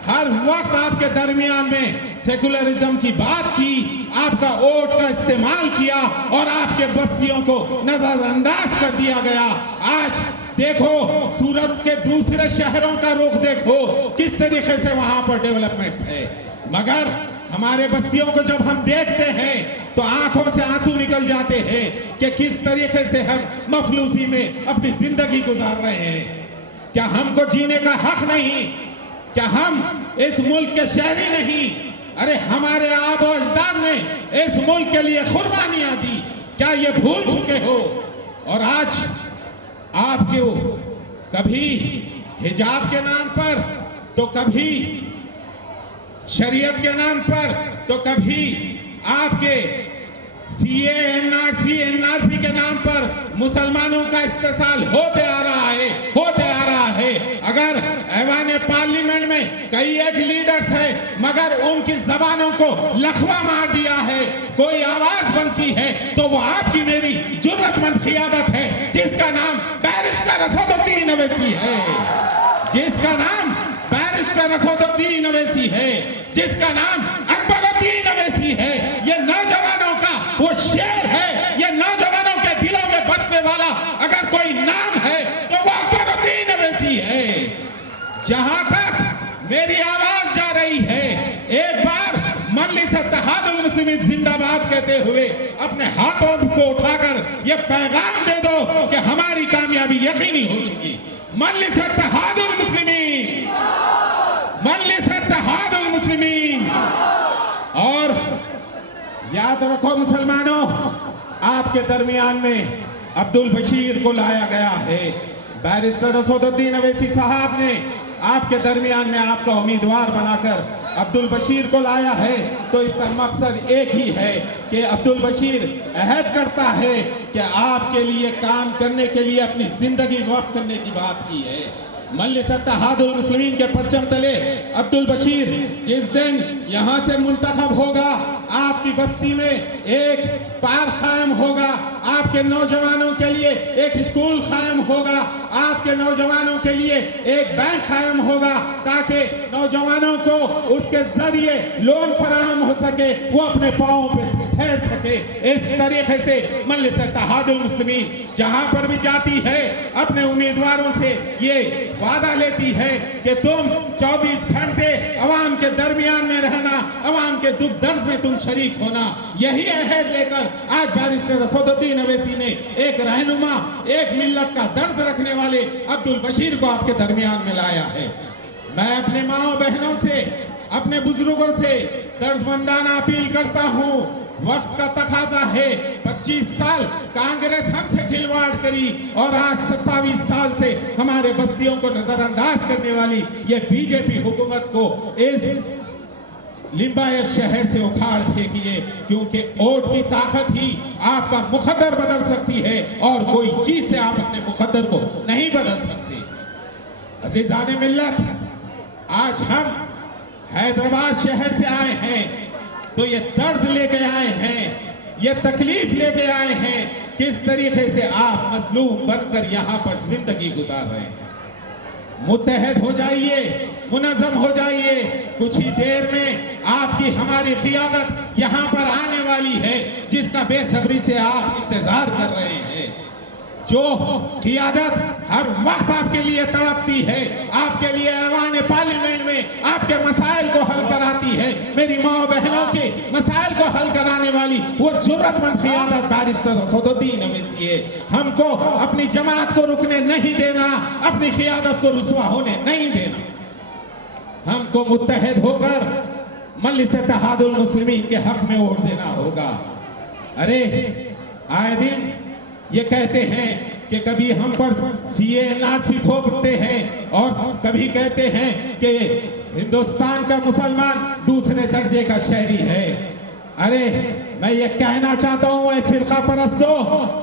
हर वक्त आपके दरमियान में सेकुलरिज्म की बात की, आपका वोट का इस्तेमाल किया और आपके बस्तियों को नजरअंदाज कर दिया गया। आज देखो सूरत के दूसरे शहरों का रुख देखो, किस तरीके से वहां पर डेवलपमेंट्स है, मगर हमारे बस्तियों को जब हम देखते हैं तो आंखों से आंसू निकल जाते हैं कि किस तरीके से हम मफलूसी में अपनी जिंदगी गुजार रहे हैं। क्या हमको जीने का हक नहीं? क्या हम इस मुल्क के शहरी नहीं? अरे हमारे आबो अजदाद ने इस मुल्क के लिए कुर्बानियां दी, क्या ये भूल चुके हो? और आज आपको कभी हिजाब के नाम पर तो कभी शरीयत के नाम पर तो कभी आपके सीए एनआरसी एनआरपी के नाम पर मुसलमानों का इस्तेसाल होते आ रहा है। अगर ऐवान पार्लियामेंट में कई एक लीडर्स है मगर उनकी जबानों को लखवा मार दिया है, कोई आवाज बनती है तो वो आपकी मेरी जुर्रतमंद क़ियादत है, जिसका नाम बैरिस्टर असदुद्दीन अवैसी है, जिसका नाम बैरिस्टर असदुद्दीन अवैसी है, जिसका नाम अकबरुद्दीन अवैसी है। ये नौजवानों का वो शेर है, ये नौजवानों के दिलों में बसने वाला अगर कोई नाम है तो वो अकबरुद्दीन अवैसी है। जहां तक मेरी आवाज जा रही है, एक बार मजलिस इत्तेहादुल मुस्लिमीन जिंदाबाद कहते हुए अपने हाथों को उठाकर ये पैगाम दे दो कि हमारी कामयाबी यकीनी हो चुकी। मजलिस इत्तेहादुल मुस्लिमीन, मजलिस इत्तेहादुल मुस्लिमीन। और याद रखो मुसलमानों, आपके दरमियान में अब्दुल बशीर को लाया गया है। बैरिस्टर असदुद्दीन अवैसी साहब ने आपके दरमियान में आपका उम्मीदवार बनाकर अब्दुल बशीर को लाया है, तो इसका मकसद एक ही है कि अब्दुल बशीर अहद करता है कि आपके लिए काम करने के लिए अपनी जिंदगी वक्फ करने की बात की है। मजलिस इत्तेहादुल मुस्लिमीन के परचम तले अब्दुल बशीर जिस दिन यहाँ से मुंतखब होगा, आपकी बस्ती में एक पार्क कायम होगा, आपके नौजवानों के लिए एक स्कूल कायम होगा, आपके नौजवानों के लिए एक बैंक कायम होगा, ताकि नौजवानों को उसके जरिए लोन फराहम हो सके, वो अपने पाँव पे ठहर सके। इस तरीके से मजलिस इत्तेहादुल मुस्लिमीन जहां पर भी जाती है अपने उम्मीदवारों से ये वादा लेती है कि तुम 24 घंटे अवाम के दरमियान में रहना, अवाम के दुख दर्द में तुम शरीक होना। यही अहद लेकर आज बैरिस्टर असदुद्दीन अवैसी ने एक रहनुमा, एक मिल्लत का दर्द रखने वाले अब्दुल बशीर को आपके दरमियान में लाया है। मैं अपने माँ बहनों से, अपने बुजुर्गों से दर्दमंदाना अपील करता हूँ, वक्त का तकाजा है। 25 साल कांग्रेस हमसे खिलवाड़ करी और आज 27 साल से हमारे बस्तियों को नजरअंदाज करने वाली ये बीजेपी हुकूमत को इस लिम्बायत शहर से उखाड़ फेंकिए, क्योंकि वोट की ताकत ही आपका मुकद्दर बदल सकती है और कोई चीज से आप अपने मुकद्दर को नहीं बदल सकते। अज़ीज़ाने मिल्लत, आज हम हैदराबाद शहर से आए हैं तो ये दर्द लेके आए हैं, ये तकलीफ लेके आए हैं, किस तरीके से आप मजलूम बनकर यहाँ पर जिंदगी गुजार रहे हैं। मुत्तहद हो जाइए, मुनज़्ज़म हो जाइए, कुछ ही देर में आपकी हमारी क़ियादत यहाँ पर आने वाली है, जिसका बेसब्री से आप इंतजार कर रहे हैं। जो क़ियादत हर वक्त आपके लिए तड़पती है, आपके लिए ऐवान पार्लियामेंट में आपके मसाइल को हल कराती है, मेरी माँ बहनों के मसाइल को हल कराने वाली वो जुर्रतमंद क़ियादत बैरिस्टर असदुद्दीन अवैसी है। हमको अपनी जमात को रुकने नहीं देना, अपनी क़ियादत को रुसवा होने नहीं देना। हमको मुत्तहद होकर मजलिस इत्तेहादुल मुस्लिमीन के हक में वोट देना होगा। अरे आए दिन ये कहते हैं कि कभी हम पर सीए एनआरसी थोपते हैं और कभी कहते हैं कि हिंदुस्तान का मुसलमान दूसरे दर्जे का शहरी है। अरे मैं ये कहना चाहता हूँ ऐ फिरका परस्तों,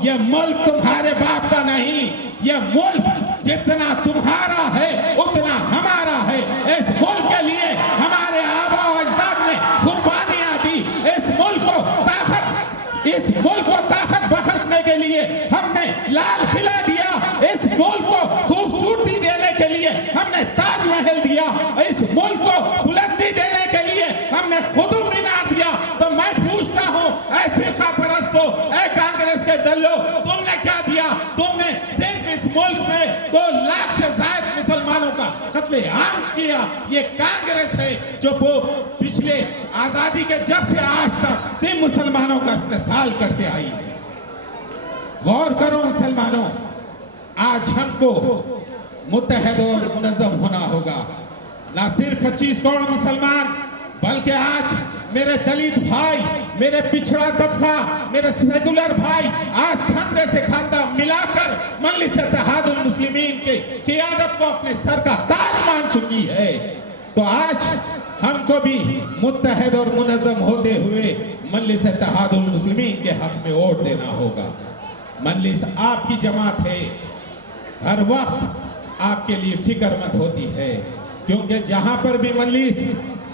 ये मुल्क तुम्हारे बाप का नहीं, ये मुल्क जितना तुम्हारा है उतना हमारा है। इस मुल्क के लिए हमारे आबा अजदाद ने कुर्बानियां बचने के लिए हमने लाल किला दिया, इस मुल्क को खूबसूरती देने के लिए हमने ताजमहल दिया, इस मुल्क को बुलंदी देने के लिए हमने कुतुब मीनार दिया। तो मैं पूछता हूँ, ऐ फिरका परस्तो, ऐ कांग्रेस के दल्लो, तुमने क्या दिया? तुमने सिर्फ इस मुल्क में 2 लाख से ज्यादा मुसलमानों का कत्लेआम किया। ये कांग्रेस है जो पिछले आजादी के जब से आज तक सिर्फ मुसलमानों का इस्तेसाल करते आई है। गौर करो मुसलमानों, आज हमको मुत्तहद और मुनज़्ज़म होना होगा। ना सिर्फ 25 करोड़ मुसलमान, बल्कि आज मेरे दलित भाई, मेरे पिछड़ा तबका, मेरे सेकुलर भाई आज खांधे से खांधा मिलाकर मजलिस इत्तेहादुल मुस्लिमीन के क़ियादत को अपने सर का ताज मान चुकी है। तो आज हमको भी मुत्तहद और मुनज़्ज़म होते हुए मजलिस इत्तेहादुल मुस्लिमीन के हक में वोट देना होगा। मजलिस आपकी जमात है, हर वक्त आपके लिए फिक्रमंद होती है, क्योंकि जहां पर भी मजलिस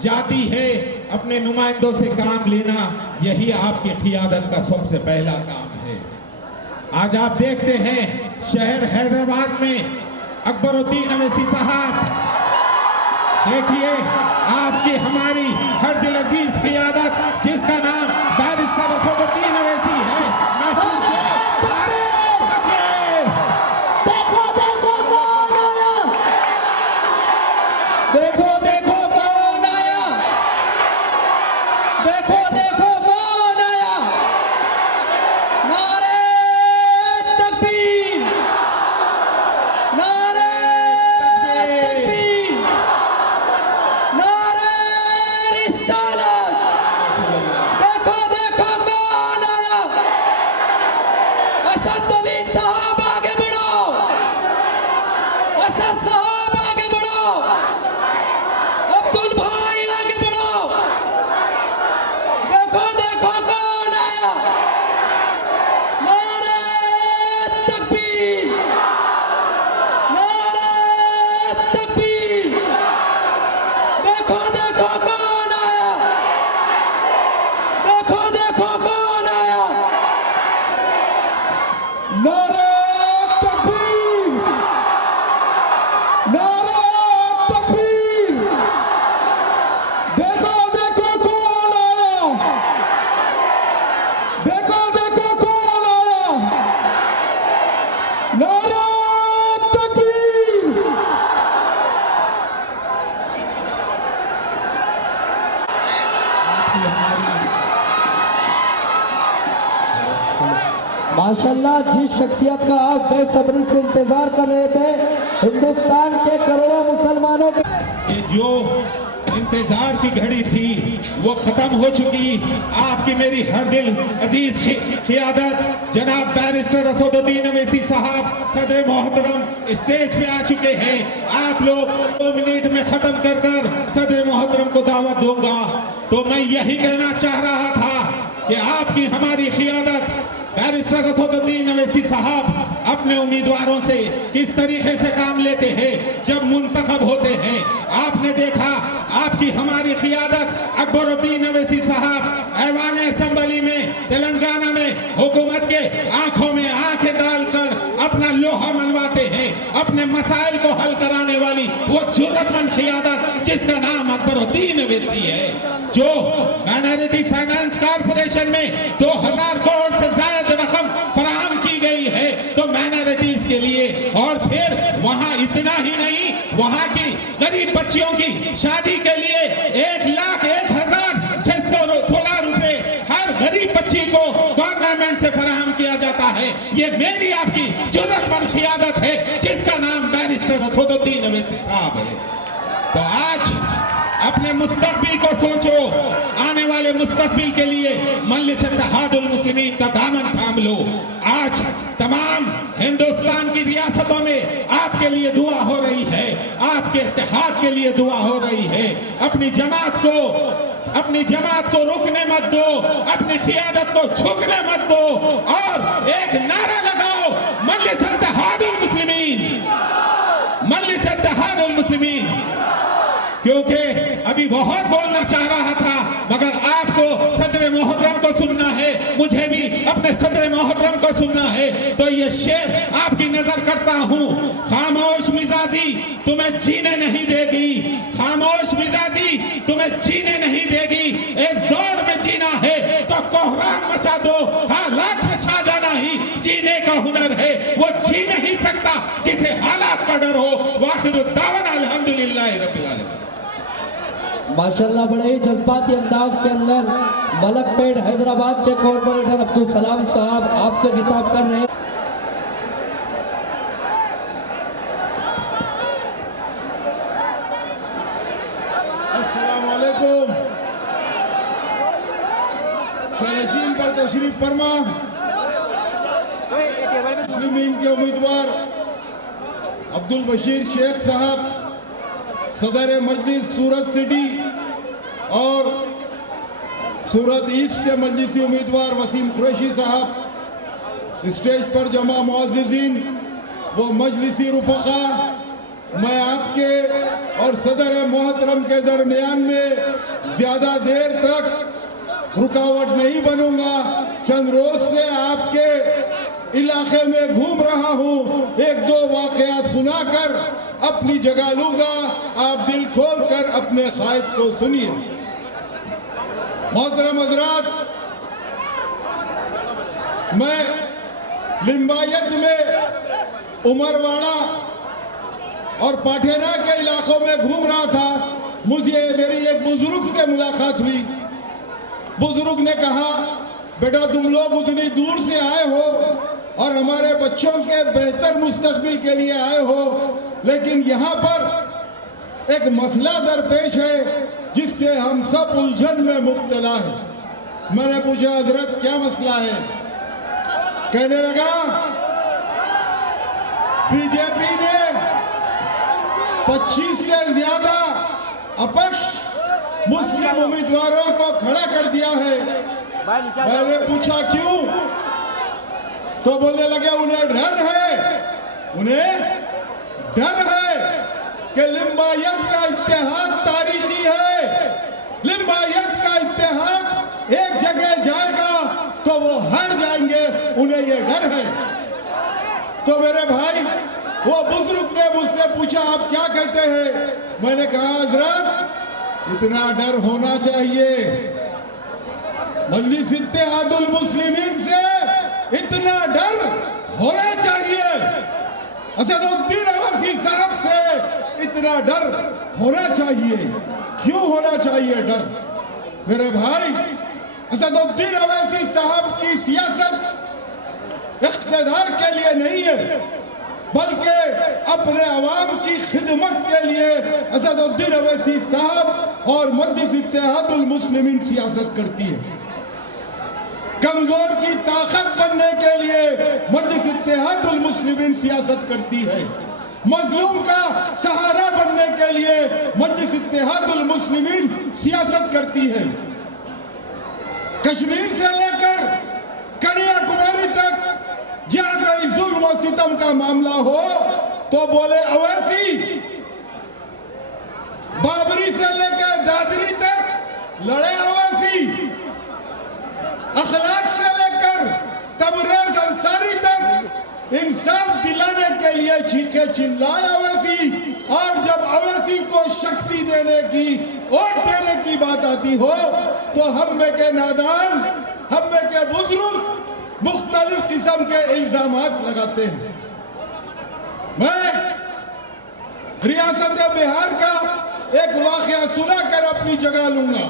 जाती है अपने नुमाइंदों से काम लेना, यही आपकी क़ियादत का सबसे पहला काम है। आज आप देखते हैं शहर हैदराबाद में अकबरुद्दीन अवैसी साहब, देखिए आपकी हमारी हर दिल अजीज क़ियादत जिसका नाम बैरिस्टर असदुद्दीन अवैसी है, माशाल्लाह, जिस शख्सियत का आप बेसब्री से इंतजार कर रहे थे, हिंदुस्तान के करोड़ों मुसलमानों के ये जो इंतजार की घड़ी थी वो खत्म हो चुकी। आपकी मेरी हर दिल अजीज क़ियादत जनाब बैरिस्टर असदुद्दीन अवैसी साहब सदर मोहतरम स्टेज पे आ चुके हैं। आप लोग 2 मिनट में खत्म कर कर सदर मोहतरम को दावत दूंगा। तो मैं यही कहना चाह रहा था कि आपकी हमारी क़ियादत बैरिस्टर असदुद्दीन अवैसी साहब अपने उम्मीदवारों से किस तरीके से काम लेते हैं जब मुंतखब होते हैं। आपने देखा आपकी हमारी क़ियादत अकबरुद्दीन अवैसी साहब ऐवान असेंबली में तेलंगाना में हुकूमत के आंखों में आंखें डालकर अपना लोहा मनवाते हैं। अपने मसाइल को हल कराने वाली वो जुर्रतमंद क़ियादत जिसका नाम अकबरुद्दीन अवैसी है, जो माइनॉरिटी फाइनेंस कॉर्पोरेशन में 2000 करोड़ से ज्यादा रकम फराहम की गई है तो माइनॉरिटीज के लिए। और फिर वहां इतना ही नहीं, वहां की गरीब बच्चियों की शादी के लिए 1,01,616 रुपए हर गरीब बच्ची को गवर्नमेंट से फराहम किया जाता है। ये मेरी आपकी जुर्रतमंद क़ियादत है जिसका नाम बैरिस्टर असदुद्दीन अवैसी साहब है। तो आज अपने मुस्तकबिल को सोचो, आने वाले मुस्तकबिल के लिए मजलिस इत्तेहादुल मुस्लिमीन का दामन थाम लो। आज तमाम हिंदुस्तान की रियासतों में आपके लिए दुआ हो रही है, आपके इत्तेहाद के लिए दुआ हो रही है। अपनी जमात को रुकने मत दो, अपनी क़ियादत को झुकने मत दो और एक नारा लगाओ, मजलिस इत्तेहादुल मुस्लिमीन, मजलिस इत्तेहादुल मुस्लिमीन। क्योंकि अभी बहुत बोलना चाह रहा था, मगर आपको सदर मोहतरम को सुनना है, मुझे भी अपने सदर मोहतरम को सुनना है। तो ये शेर आपकी नजर करता हूं। खामोश मिजाजी तुम्हें जीने नहीं देगी, खामोश मिजाजी तुम्हें जीने नहीं देगी। इस दौर में जीना है तो कोहराम मचा दो, हालात में छा जाना ही जीने का हुनर है। वो जी नहीं सकता जिसे हालात का डर हो। वाखिर दावन अल्हम्दुलिल्लाह रब्बिल आलमीन। माशाल्लाह बड़े ही जज्बाती अंदाज के अंदर मलकपेट हैदराबाद के कॉर्पोरेटर अब्दुल सलाम साहब आपसे खिताब कर रहे हैं। अस्सलाम वालेकुम। शरजीन पर तशरीफ फरमा मुस्लिमीन के उम्मीदवार अब्दुल बशीर शेख साहब, सदर मजलिस सूरत सिटी और सूरत ईस्ट के मजलिसी उम्मीदवार वसीम कुरैशी साहब, स्टेज पर जमा मुअज़्ज़िज़ीन व मजलिसी रुफ़क़ा, मैं आपके और सदर मोहतरम के दरमियान में ज़्यादा देर तक रुकावट नहीं बनूंगा। चंद रोज से आपके इलाके में घूम रहा हूँ, एक दो वाक़यात सुनाकर अपनी जगह लूंगा। आप दिल खोल कर अपने क़ायद को सुनिए। मोहतरम हज़रात, मैं लिम्बायत में उमरवाड़ा और पाठेना के इलाकों में घूम रहा था। मुझे मेरी एक बुजुर्ग से मुलाकात हुई। बुजुर्ग ने कहा, बेटा तुम लोग उतनी दूर से आए हो और हमारे बच्चों के बेहतर मुस्तकबिल के लिए आए हो, लेकिन यहाँ पर एक मसला दरपेश है जिससे हम सब उलझन में मुब्तला है। मैंने पूछा, हजरत क्या मसला है? कहने लगा, बीजेपी ने 25 से ज्यादा अपक्ष मुस्लिम उम्मीदवारों को खड़ा कर दिया है। मैंने पूछा क्यों? तो बोलने लगे उन्हें डर है, उन्हें डर है कि लिम्बायत का इत्तेहाद तारीखी है। लिम्बायत का इत्तेहाद एक जगह जाएगा तो वो हार जाएंगे, उन्हें ये डर है। तो मेरे भाई, वो बुजुर्ग ने मुझसे पूछा, आप क्या कहते हैं? मैंने कहा, हजरत इतना डर होना चाहिए, मजलिस इत्तेहादुल मुस्लिमीन से इतना डर होना चाहिए, असदुद्दीन अवैसी साहब से इतना डर होना चाहिए। क्यों होना चाहिए डर? मेरे भाई, असदुद्दीन अवैसी साहब की सियासत इख्तिदार के लिए नहीं है, बल्कि अपने अवाम की खिदमत के लिए असदुद्दीन अवैसी साहब और मजलिस इत्तेहादुल मुस्लिमीन सियासत करती है। कमजोर की ताकत बनने के लिए मजलिस इत्तेहादुल मुस्लिमीन सियासत करती है। मजलूम का सहारा बनने के लिए मजलिस इत्तेहादुल मुस्लिमीन सियासत करती है। कश्मीर से लेकर कन्याकुमारी तक जहां कहीं जुल्म और सितम का मामला हो तो बोले अवैसी, बाबरी से लेकर दादरी तक लड़े अवैसी, अखलाक से लेकर तबरेज अंसारी तक इंसाफ दिलाने के लिए चीखे चिल्लाए अवैसी। और जब अवैसी को शक्ति देने की, वोट देने की बात आती हो तो हम में के नादान, हम में के बुजुर्ग मुख्तलिफ किस्म के इल्जामात लगाते हैं। मैं रियासत बिहार का एक वाकया सुनाकर अपनी जगह लूंगा।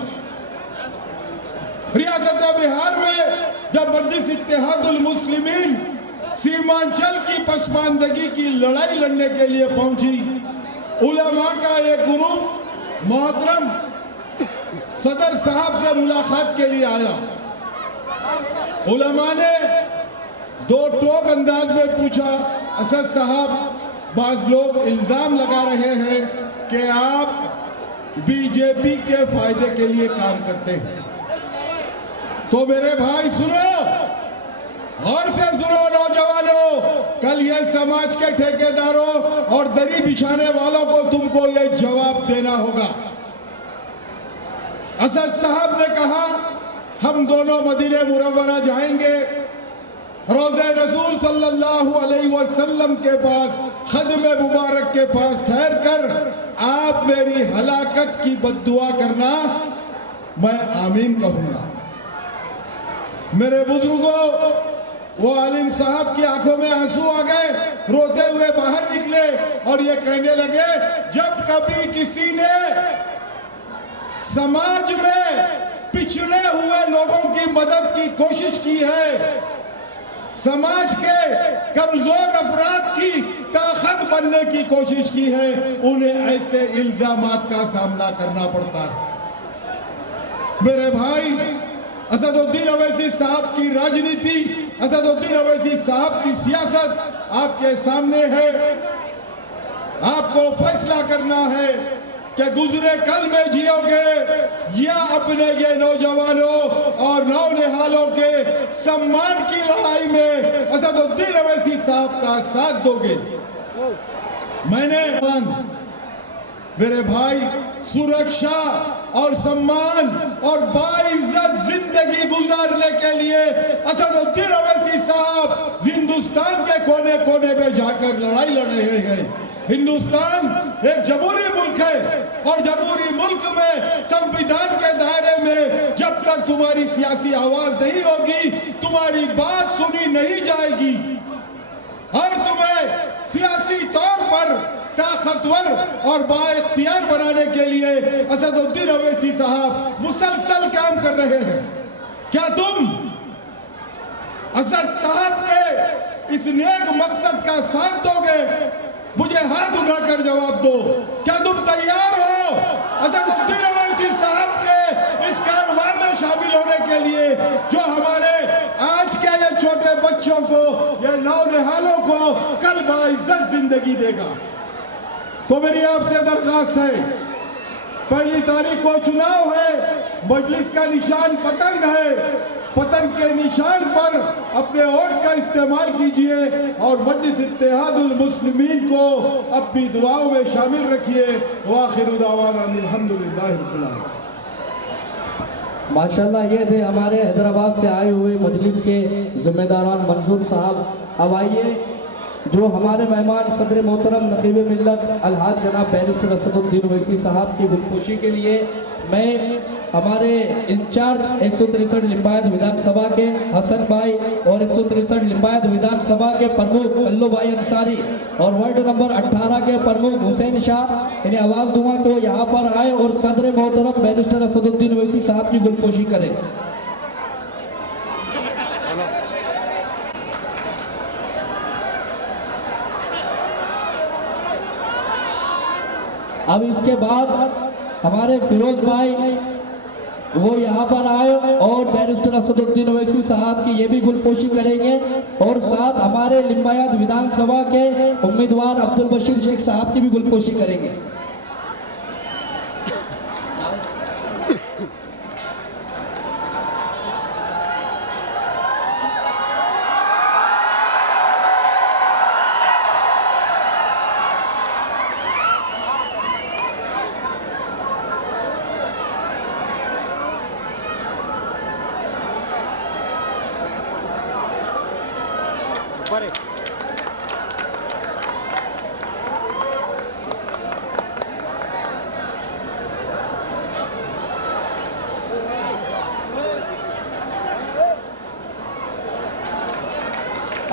रियासत बिहार में जब मजलिस इत्तेहादुल मुस्लिमीन सीमांचल की पसमानदगी की लड़ाई लड़ने के लिए पहुंची, उलमा का एक ग्रुप मोहतरम सदर साहब से मुलाकात के लिए आया। उलमा ने दो टोक अंदाज में पूछा, असद साहब, बाज लोग इल्जाम लगा रहे हैं कि आप बीजेपी के फायदे के लिए काम करते हैं। तो मेरे भाई सुनो, और से सुनो नौजवानों, कल ये समाज के ठेकेदारों और दरी बिछाने वालों को तुमको ये जवाब देना होगा। असद साहब ने कहा हम दोनों मदीने मुनव्वरा जाएंगे, रोज़े रसूल सल्लल्लाहु अलैहि वसल्लम के पास, खदमे मुबारक के पास ठहर कर आप मेरी हलाकत की बद्दुआ करना, मैं आमीन कहूंगा। मेरे बुजुर्गों, वो आलिम साहब की आंखों में आंसू आ गए, रोते हुए बाहर निकले और ये कहने लगे, जब कभी किसी ने समाज में पिछड़े हुए लोगों की मदद की कोशिश की है, समाज के कमजोर अफराद की ताकत बनने की कोशिश की है, उन्हें ऐसे इल्जामात का सामना करना पड़ता है। मेरे भाई, असदुद्दीन अवैसी साहब की राजनीति, असदुद्दीन अवैसी साहब की सियासत आपके सामने है। आपको फैसला करना है कि गुजरे कल में जियोगे या अपने ये नौजवानों और नौनिहालों के सम्मान की लड़ाई में असदुद्दीन अवैसी साहब का साथ दोगे। मैंने मेरे भाई सुरक्षा और सम्मान और बाइज्जत जिंदगी गुजारने के लिए असदुद्दीन अवैसी साहब हिंदुस्तान के कोने कोने में जाकर लड़ाई लड़ रहे हैं। हिंदुस्तान एक जमहूरी मुल्क है और जमहूरी मुल्क में संविधान के दायरे में जब तक तुम्हारी सियासी आवाज नहीं होगी, तुम्हारी बात सुनी नहीं जाएगी और तुम्हें सियासी तौर पर ताकतवर और बाइख्तियार बनाने के लिए असदुद्दीन अवैसी साहब मुसलसल काम कर रहे हैं। क्या तुम असद साहब के इस नेक मकसद का साथ दोगे? मुझे हाथ उठाकर जवाब दो, क्या तुम तैयार हो असदुद्दीन अवैसी साहब के इस कारवां में शामिल होने के लिए, जो हमारे आज के ये छोटे बच्चों को, ये नौनिहालों को कल बाइज्जत जिंदगी देगा? तो मेरी आपसे दरखास्त है, 1 तारीख को चुनाव है, मजलिस का निशान पतंग है, पतंग के निशान पर अपने वोट का इस्तेमाल कीजिए और मजलिस इत्तेहादुल मुस्लिमीन को अपनी दुआओं में शामिल रखिए। वाखिरु दावाना अल्हम्दुलिल्लाहि रब्बिल आलमीन। माशाल्लाह, ये थे हमारे हैदराबाद से आए हुए मजलिस के जिम्मेदारान मंसूर साहब। अब आइए जो हमारे मेहमान सदर मोहतरम नकीब मिल्लत अलहाज जनाब बैरिस्टर असदुद्दीन अवैसी साहब की खुदकुशी के लिए मैं हमारे इंचार्ज 163 लिम्बायत विधानसभा के हसन भाई और 163 लिम्बायत विधानसभा के प्रमुख कल्लू भाई अंसारी और वार्ड नंबर 18 के प्रमुख हुसैन शाह, इन्हें आवाज़ दूंगा तो यहाँ पर आए और सदर मोहतरम बैरिस्टर असदुद्दीन अवैसी साहब की खुदकुशी करें। अब इसके बाद हमारे फिरोज भाई वो यहाँ पर आए और बैरिस्टर असदुद्दीन अवैसी साहब की ये भी गुलपोशी करेंगे और साथ हमारे लिम्बायत विधानसभा के उम्मीदवार अब्दुल बशीर शेख साहब की भी गुलपोशी करेंगे।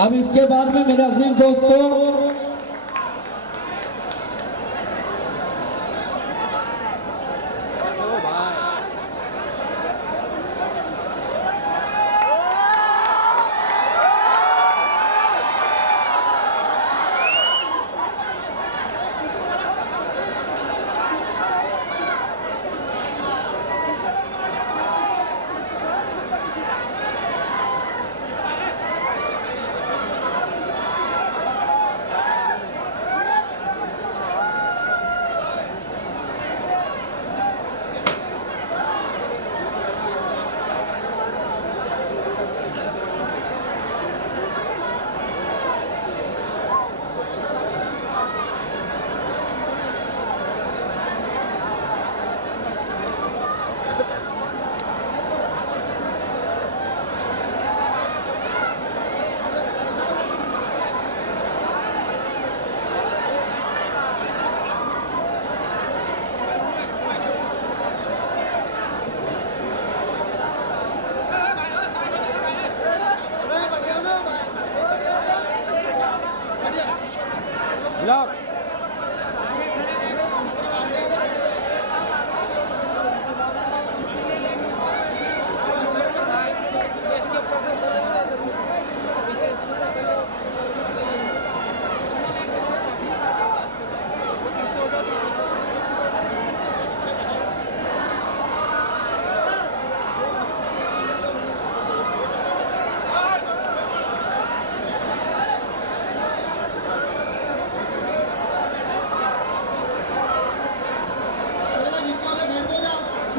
अब इसके बाद में मेरे अजीज दोस्तों,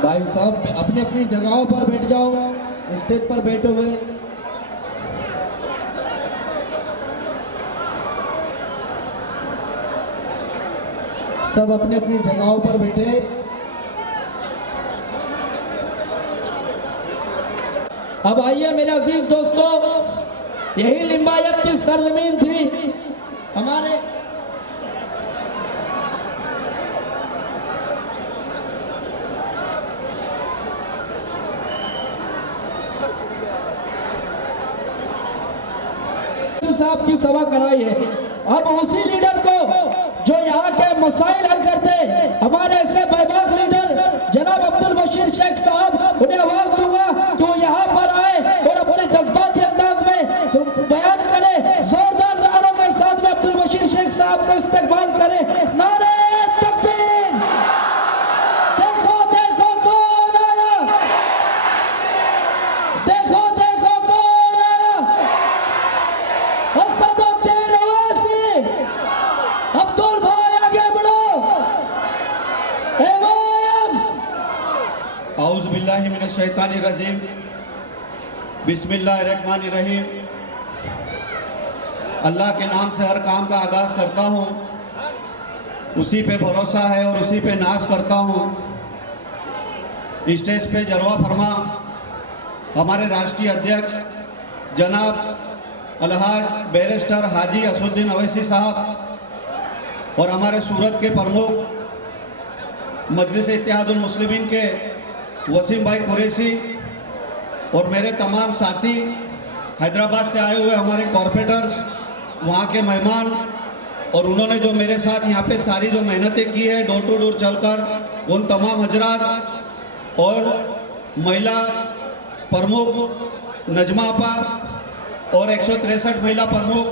भाई साहब अपनी अपनी जगहों पर बैठ जाओ, स्टेज पर बैठे हुए। सब अपनी अपनी जगहों पर बैठे। अब आइए मेरे अजीज दोस्तों, यही लिंबायत की सरजमीन थी हमारे साहब की सभा कराई है। अब उसी लीडर को जो यहाँ के मसाइल हल करते, हमारे ऐसे बेबाक लीडर जनाब अब्दुल बशीर शेख साहब, उन्हें आवाज दूंगा कि वो यहाँ पर आए और अपने जज्बाती अंदाज में बयान करे। जोरदार नारों के साथ में अब्दुल बशीर शेख साहब का इस्तेमाल करे। नारे तकबीर। देखो देखो कौन आया, देखो देखो कौन आया, असदुद्दीन ओवैसी। अब्दुल भाई आगे बढ़ो। औज़ु बिल्लाहि मिनश शैतानिर रजीम, बिस्मिल्लाहिर्रहमानिर्रहीम। अल्लाह के नाम से हर काम का आगाज़ करता हूँ, उसी पे भरोसा है और उसी पे नाज करता हूँ। स्टेज पे जलवा फरमा हमारे राष्ट्रीय अध्यक्ष जनाब अलहाज बैरिस्टर हाजी असदुद्दीन ओवैसी साहब और हमारे सूरत के प्रमुख मजलिस इत्तेहादुल मुस्लिमीन के वसीम भाई कुरैशी और मेरे तमाम साथी, हैदराबाद से आए हुए हमारे कॉरपोरेटर्स, वहाँ के मेहमान, और उन्होंने जो मेरे साथ यहाँ पे सारी जो मेहनतें की है डोर टू डोर चलकर, उन तमाम हजरात और महिला प्रमुख नजमा आपा और 163 महिला प्रमुख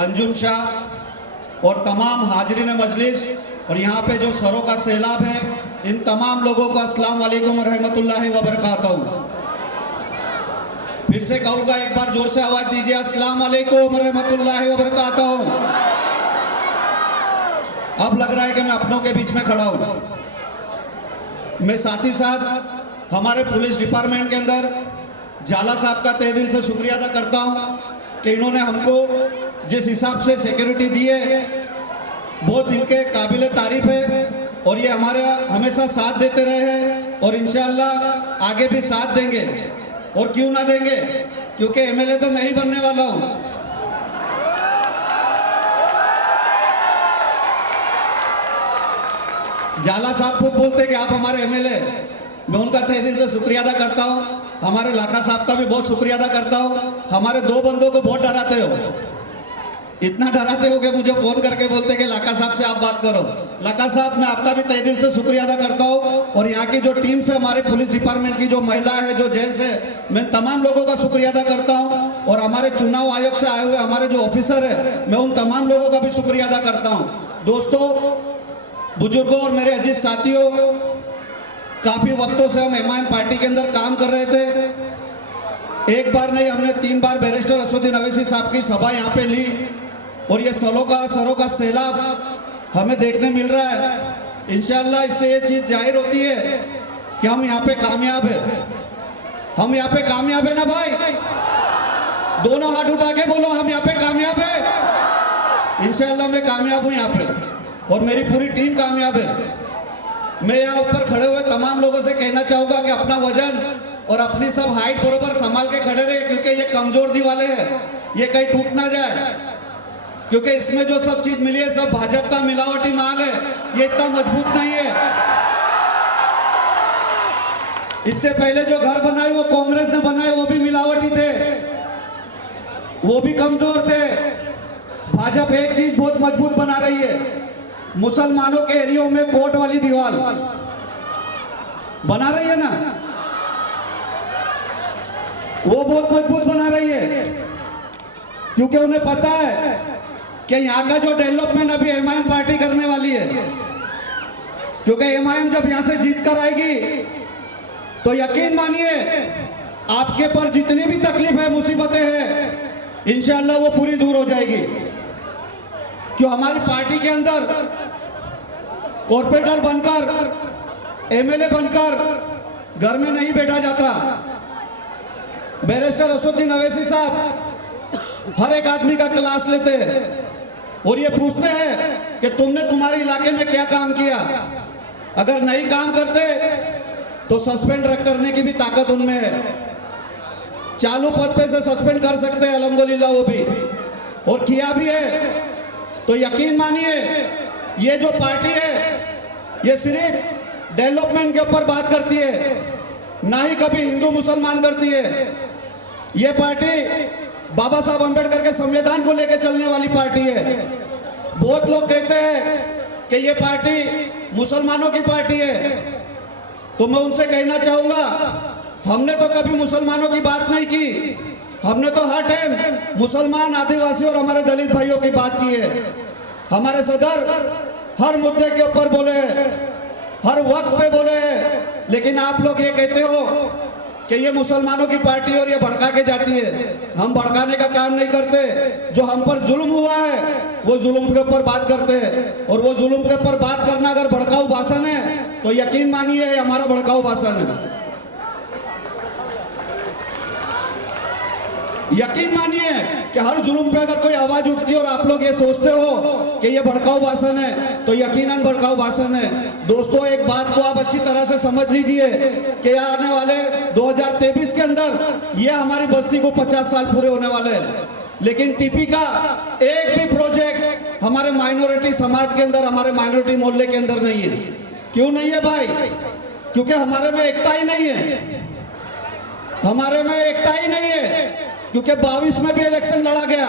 अंजुम शाह और तमाम हाजरीन मजलिस और यहाँ पे जो सरों का सैलाब है, इन तमाम लोगों को अस्सलाम वालेकुम रहमतुल्लाहि व बरकातहू। फिर से कहूँगा, एक बार जोर से आवाज दीजिए, अस्सलाम वालेकुम रहमतुल्लाहि व बरकातहू। अब लग रहा है कि मैं अपनों के बीच में खड़ा हूँ। मैं साथ ही साथ हमारे पुलिस डिपार्टमेंट के अंदर जाला साहब का तहे दिल से शुक्रिया अदा करता हूँ कि इन्होंने हमको जिस हिसाब से सिक्योरिटी दी है, बहुत इनके काबिल तारीफ है और ये हमारा हमेशा साथ देते रहे हैं और इंशाअल्लाह आगे भी साथ देंगे। और क्यों ना देंगे, क्योंकि एमएलए तो मैं ही बनने वाला हूँ। जाला साहब खुद बोलते कि आप हमारे एमएलए, मैं उनका तहे दिल से शुक्रिया अदा करता हूँ। हमारे लाखा साहब का भी बहुत शुक्रिया अदा करता हूँ। हमारे दो बंदों को बहुत डराते हो, इतना डराते हो कि मुझे फोन करके बोलते कि लाखा साहब से आप बात करो। लाखा साहब, मैं आपका भी तहे दिल से शुक्रिया अदा करता हूँ और यहाँ की जो टीम से, हमारे पुलिस डिपार्टमेंट की जो महिला है, जो जेंट्स है, मैं तमाम लोगों का शुक्रिया अदा करता हूँ। और हमारे चुनाव आयोग से आए हुए हमारे जो ऑफिसर है, मैं उन तमाम लोगों का भी शुक्रिया अदा करता हूँ। दोस्तों, बुजुर्गों और मेरे अजीज साथियों, काफी वक्तों से हम एमआईएम पार्टी के अंदर काम कर रहे थे। एक बार नहीं, हमने 3 बार बैरिस्टर असदुद्दीन ओवैसी साहब की सभा यहाँ पे ली और ये सरों का सैलाब हमें देखने मिल रहा है। इंशाअल्लाह इससे ये चीज जाहिर होती है कि हम यहाँ पे कामयाब है। हम यहाँ पे कामयाब है ना भाई? दोनों हाथ उठा के बोलो, हम यहाँ पे कामयाब है। इंशाअल्लाह मैं कामयाब हूँ यहाँ पे और मेरी पूरी टीम कामयाब है। मैं यहाँ ऊपर खड़े हुए तमाम लोगों से कहना चाहूंगा कि अपना वजन और अपनी सब हाइट बरोबर संभाल के खड़े रहे, क्योंकि ये कमजोर दी वाले हैं, ये कहीं टूट ना जाए। क्योंकि इसमें जो सब चीज मिली है सब भाजपा का मिलावटी माल है, ये इतना मजबूत नहीं है। इससे पहले जो घर बनाए वो कांग्रेस ने बनाए, वो भी मिलावटी थे, वो भी कमजोर थे। भाजपा एक चीज बहुत मजबूत बना रही है, मुसलमानों के एरियो में कोर्ट वाली दीवार बना रही है ना, वो बहुत मजबूत बना रही है। क्योंकि उन्हें पता है कि यहाँ का जो डेवलपमेंट अभी एमआईएम पार्टी करने वाली है, क्योंकि एमआईएम जब यहाँ से जीत कर आएगी तो यकीन मानिए आपके पर जितनी भी तकलीफ है, मुसीबतें हैं, इंशाअल्लाह वो पूरी दूर हो जाएगी। क्यों हमारी पार्टी के अंदर कॉर्पोरेटर बनकर, एमएलए बनकर घर में नहीं बैठा जाता। बैरिस्टर असदुद्दीन अवैसी साहब हर एक आदमी का क्लास लेते हैं और ये पूछते हैं कि तुमने तुम्हारे इलाके में क्या काम किया। अगर नहीं काम करते तो सस्पेंड करने की भी ताकत उनमें है। चालू पद पे से सस्पेंड कर सकते हैं अल्हम्दुलिल्लाह, वो भी, और किया भी है। तो यकीन मानिए ये जो पार्टी है ये सिर्फ डेवलपमेंट के ऊपर बात करती है, ना ही कभी हिंदू मुसलमान करती है। ये पार्टी बाबा साहब अंबेडकर के संविधान को लेकर चलने वाली पार्टी है। बहुत लोग कहते हैं कि ये पार्टी मुसलमानों की पार्टी है, तो मैं उनसे कहना चाहूंगा हमने तो कभी मुसलमानों की बात नहीं की। हमने तो हर टाइम मुसलमान, आदिवासी और हमारे दलित भाइयों की बात की है। हमारे सदर हर मुद्दे के ऊपर बोले, हर वक्त पे बोले, लेकिन आप लोग ये कहते हो कि ये मुसलमानों की पार्टी और ये भड़का के जाती है। हम भड़काने का काम नहीं करते। जो हम पर जुल्म हुआ है वो जुल्म के ऊपर बात करते हैं, और वो जुल्म के ऊपर बात करना अगर भड़काऊ भाषण है तो यकीन मानिए हमारा भड़काऊ भाषण है। यकीन मानिए कि हर जुल्म पे अगर कोई आवाज उठती है और आप लोग ये सोचते हो कि ये भड़काऊ भाषण है तो यकीनन भड़काऊ भाषण है। दोस्तों, एक बात को आप अच्छी तरह से समझ लीजिए कि आने वाले 2023 के अंदर ये हमारी बस्ती को 50 साल पूरे होने वाले हैं, लेकिन टीपी का एक भी प्रोजेक्ट हमारे माइनॉरिटी समाज के अंदर, हमारे माइनॉरिटी मोहल्ले के अंदर नहीं है। क्यों नहीं है भाई? क्योंकि हमारे में एकता ही नहीं है। हमारे में एकता ही नहीं है, क्योंकि 22 में भी इलेक्शन लड़ा गया,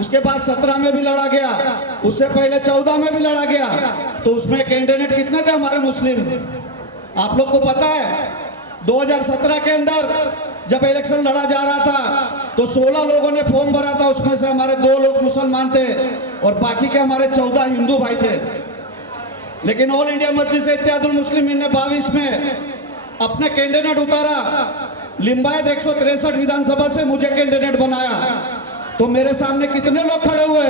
उसके बाद 17 में भी लड़ा गया, उससे पहले 14 में भी लड़ा गया। तो उसमें कैंडिडेट कितने थे हमारे मुस्लिम? आप लोग को पता है 2017 के अंदर जब इलेक्शन लड़ा जा रहा था तो 16 लोगों ने फॉर्म भरा था, उसमें से हमारे 2 लोग मुसलमान थे और बाकी के हमारे 14 हिंदू भाई थे। लेकिन ऑल इंडिया मजलिस इत्तेहादुल मुस्लिमीन ने 22 में अपने कैंडिडेट उतारा। लिंबायत 163 विधानसभा से मुझे कैंडिडेट बनाया। तो मेरे सामने कितने लोग खड़े हुए?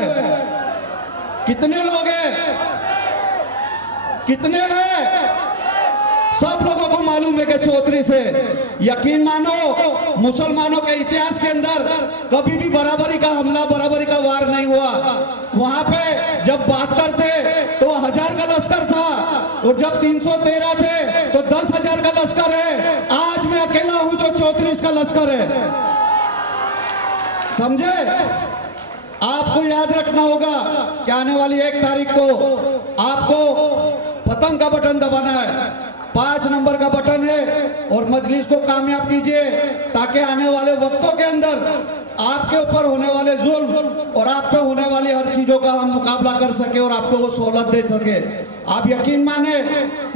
कितने लोग हैं? कितने हैं? सब लोगों को मालूम है कि चौधरी से। यकीन मानो मुसलमानों के इतिहास के अंदर कभी भी बराबरी का हमला, बराबरी का वार नहीं हुआ। वहां पे जब 72 थे तो 1000 का लश्कर था, और जब 313 थे तो 10,000 का लश्कर है। आज मैं अकेला हूं जो 34 का लश्कर है। समझे? आपको याद रखना होगा कि आने वाली 1 तारीख को आपको पतंग का बटन दबाना है। 5 नंबर का बटन है, और मजलिस को कामयाब कीजिए ताकि आने वाले वक्तों के अंदर आपके ऊपर होने वाले जुल्म और आप पे होने वाली हर चीजों का हम मुकाबला कर सके और आपको वो सहूलत दे सके। आप यकीन माने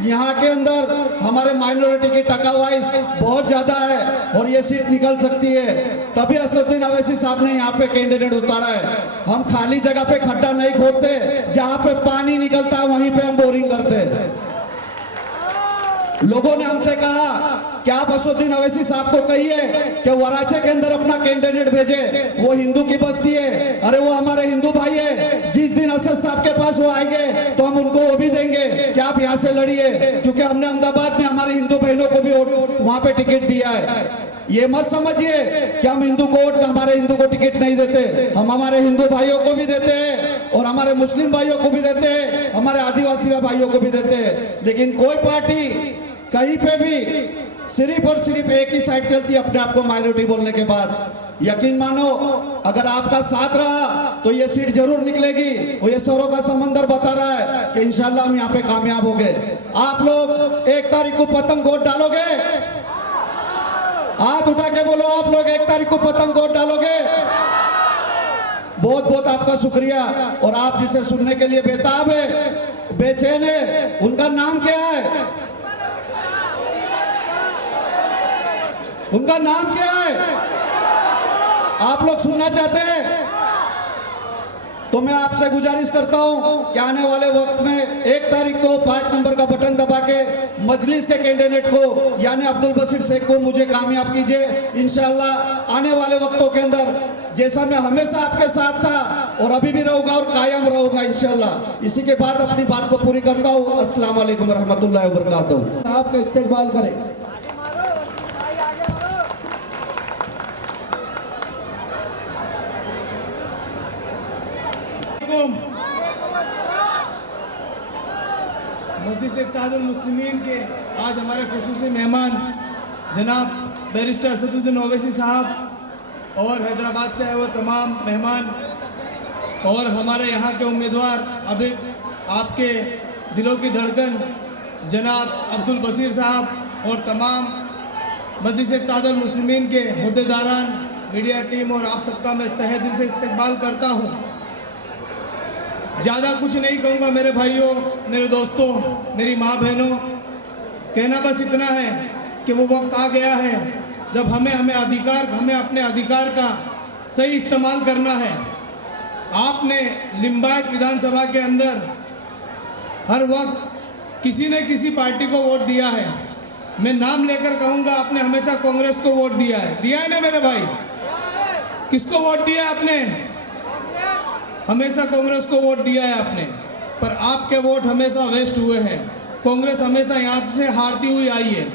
यहाँ के अंदर हमारे माइनॉरिटी की टकावाइज बहुत ज्यादा है और ये सीट निकल सकती है। तभी असदुद्दीन अवैसी साहब ने यहाँ पे कैंडिडेट उतारा है। हम खाली जगह पे खड्डा नहीं खोदते, जहाँ पे पानी निकलता है वहीं पे हम बोरिंग करते हैं। लोगों ने हमसे कहा कि आप असदुद्दीन अवैसी साहब को कहिए कि वराचे के अंदर अपना कैंडिडेट भेजे, वो हिंदू की बस्ती है। अरे वो हमारे हिंदू भाई है, जिस दिन असद साहब के पास वो आएंगे तो हम उनको वो भी देंगे कि आप यहाँ से लड़िए, क्योंकि हमने अहमदाबाद में हमारे हिंदू बहनों को भी वहां पे टिकट दिया है। ये मत समझिए कि हम हिंदू को हमारे हिंदू को टिकट नहीं देते। हम हमारे हिंदू भाइयों को भी देते हैं और हमारे मुस्लिम भाइयों को भी देते हैं, हमारे आदिवासी भाइयों को भी देते हैं। लेकिन कोई पार्टी कहीं पे भी सिर्फ और सिर्फ एक ही साइड चलती है, अपने आप को माइनॉरिटी बोलने के बाद। यकीन मानो अगर आपका साथ रहा तो ये सीट जरूर निकलेगी, और ये सौरों का समंदर बता रहा है कि इंशाल्लाह हम यहाँ पे कामयाब होंगे। आप लोग 1 तारीख को पतंग वोट डालोगे? हाथ उठा के बोलो, आप लोग 1 तारीख को पतंग वोट डालोगे? बहुत बहुत आपका शुक्रिया। और आप जिसे सुनने के लिए बेताब है, बेचैन है, उनका नाम क्या है? उनका नाम क्या है? आप लोग सुनना चाहते हैं? तो मैं आपसे गुजारिश करता हूं कि आने वाले वक्त में 1 तारीख को 5 नंबर का बटन दबा के मजलिस के कैंडिडेट को यानी अब्दुल बशीर शेख को मुझे कामयाब कीजिए। इंशाल्लाह आने वाले वक्तों के अंदर जैसा मैं हमेशा आपके साथ था और अभी भी रहूंगा और कायम रहूंगा इंशाल्लाह। इसी के बाद अपनी बात को पूरी करता हूँ। अस्सलाम वालेकुम रहमतुल्लाहि व बरकातहू। आपका इस्तेकबाल करें। इत्तेहादुल मुस्लिमीन के आज हमारे खुसूसी मेहमान जनाब बैरिस्टर असदुद्दीन ओवैसी साहब और हैदराबाद से आए हुए तमाम मेहमान और हमारे यहाँ के उम्मीदवार अभी आपके दिलों की धड़कन जनाब अब्दुल बसीर साहब और तमाम मजलिस इत्तेहादुल मुस्लिमीन के अहदेदारान, मीडिया टीम और आप सबका मैं तहे दिल से इस्तकबाल करता हूँ। ज़्यादा कुछ नहीं कहूँगा मेरे भाइयों, मेरे दोस्तों, मेरी माँ बहनों, कहना बस इतना है कि वो वक्त आ गया है जब हमें अपने अधिकार का सही इस्तेमाल करना है। आपने लिंबायत विधानसभा के अंदर हर वक्त किसी न किसी पार्टी को वोट दिया है। मैं नाम लेकर कहूँगा, आपने हमेशा कांग्रेस को वोट दिया है ना मेरे भाई? किसको वोट दिया है आपने? हमेशा कांग्रेस को वोट दिया है आपने, पर आपके वोट हमेशा वेस्ट हुए हैं। कांग्रेस हमेशा यहाँ से हारती हुई आई है।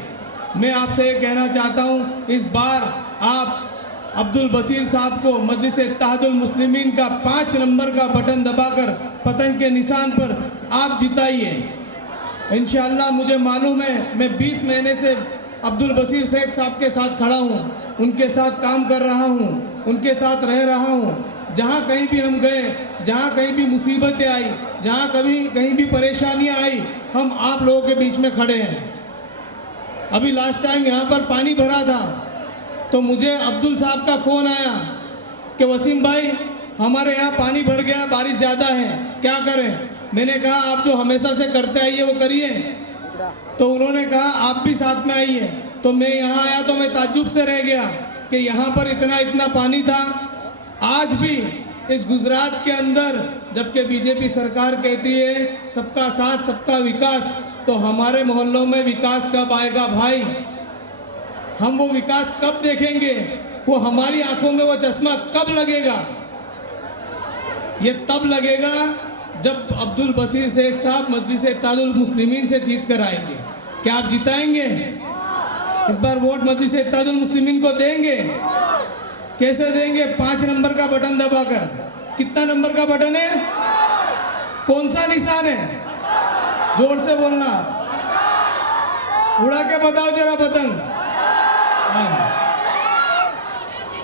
मैं आपसे ये कहना चाहता हूँ, इस बार आप अब्दुल बसीर साहब को मजलिस इत्तेहादुल मुस्लिमीन का 5 नंबर का बटन दबाकर पतंग के निशान पर आप जिताइए। इंशाअल्लाह मुझे मालूम है, मैं 20 महीने से अब्दुल बसीर शेख साहब के साथ खड़ा हूँ, उनके साथ काम कर रहा हूँ, उनके साथ रह रहा हूँ। जहाँ कहीं भी हम गए, जहाँ कहीं भी मुसीबतें आई, जहाँ कहीं भी परेशानियाँ आई, हम आप लोगों के बीच में खड़े हैं। अभी लास्ट टाइम यहाँ पर पानी भरा था तो मुझे अब्दुल साहब का फ़ोन आया कि वसीम भाई हमारे यहाँ पानी भर गया, बारिश ज़्यादा है, क्या करें? मैंने कहा आप जो हमेशा से करते आइए वो करिए। तो उन्होंने कहा आप भी साथ में आइए। तो मैं यहाँ आया तो मैं ताज्जुब से रह गया कि यहाँ पर इतना पानी था। आज भी इस गुजरात के अंदर जबकि बीजेपी सरकार कहती है सबका साथ सबका विकास, तो हमारे मोहल्लों में विकास कब आएगा भाई? हम वो विकास कब देखेंगे? वो हमारी आंखों में वो चश्मा कब लगेगा? ये तब लगेगा जब अब्दुल बसीर शेख साहब मजलिस इत्तेहादुल मुस्लिमीन से जीत कर आएंगे। क्या आप जिताएंगे? इस बार वोट मजलिस इत्तेहादुल मुस्लिमीन को देंगे? कैसे देंगे? 5 नंबर का बटन दबाकर। कितना नंबर का बटन है? कौन सा निशान है? जोर से बोलना, उड़ा के बताओ जरा पतंग।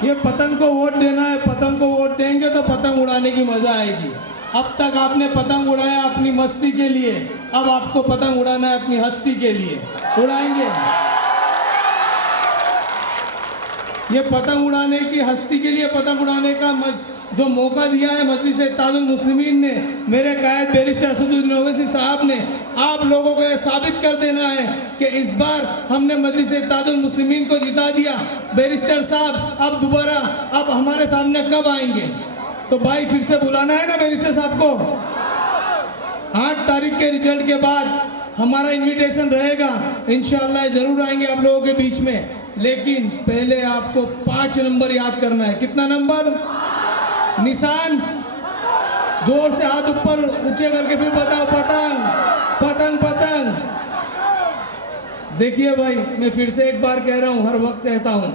ये पतंग को वोट देना है, पतंग को वोट देंगे तो पतंग उड़ाने की मजा आएगी। अब तक आपने पतंग उड़ाया अपनी मस्ती के लिए, अब आपको पतंग उड़ाना है अपनी हस्ती के लिए। उड़ाएंगे? ये पतंग उड़ाने की हस्ती के लिए पतंग उड़ाने का जो मौका दिया है मजलिस इत्तेहादुल मुस्लिमीन ने, मेरे कायद बैरिस्टर असदुद्दीन ओवैसी साहब ने, आप लोगों को यह साबित कर देना है कि इस बार हमने मजलिस इत्तेहादुल मुस्लिमीन को जिता दिया। बैरिस्टर साहब अब दोबारा अब हमारे सामने कब आएंगे? तो भाई फिर से बुलाना है ना बैरिस्टर साहब को। 8 तारीख के रिजल्ट के बाद हमारा इन्विटेशन रहेगा, इंशाअल्लाह जरूर आएंगे आप लोगों के बीच में। लेकिन पहले आपको 5 नंबर याद करना है। कितना नंबर? निशान। जोर से हाथ ऊपर ऊंचे करके फिर बताओ, पतंग पतंग पतंग। देखिए भाई, मैं फिर से एक बार कह रहा हूँ, हर वक्त कहता हूँ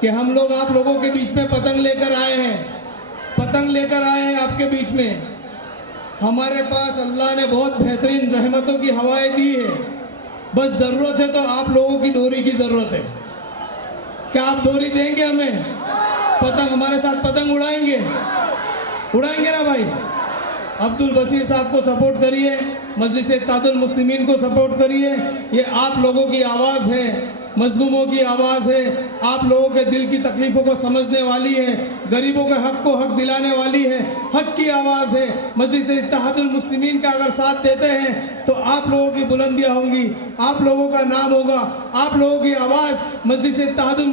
कि हम लोग आप लोगों के बीच में पतंग लेकर आए हैं, पतंग लेकर आए हैं आपके बीच में। हमारे पास अल्लाह ने बहुत बेहतरीन रहमतों की हवाएं दी है, बस ज़रूरत है तो आप लोगों की डोरी की ज़रूरत है। क्या आप डोरी देंगे हमें? पतंग हमारे साथ पतंग उड़ाएंगे? उड़ाएंगे ना भाई? अब्दुल बसीर साहब को सपोर्ट करिए, मजलिस इत्तेहादुल मुस्लिमीन को सपोर्ट करिए। ये आप लोगों की आवाज़ है, मजलूमों की आवाज़ है, आप लोगों के दिल की तकलीफ़ों को समझने वाली है, गरीबों के हक को हक दिलाने वाली है, हक की आवाज़ है। मजलिस इत्तेहादुल मुस्लिमीन का अगर साथ देते हैं तो आप लोगों की बुलंदियाँ होंगी, आप लोगों का नाम होगा, आप लोगों की आवाज़ मजलिस इत्तेहादुल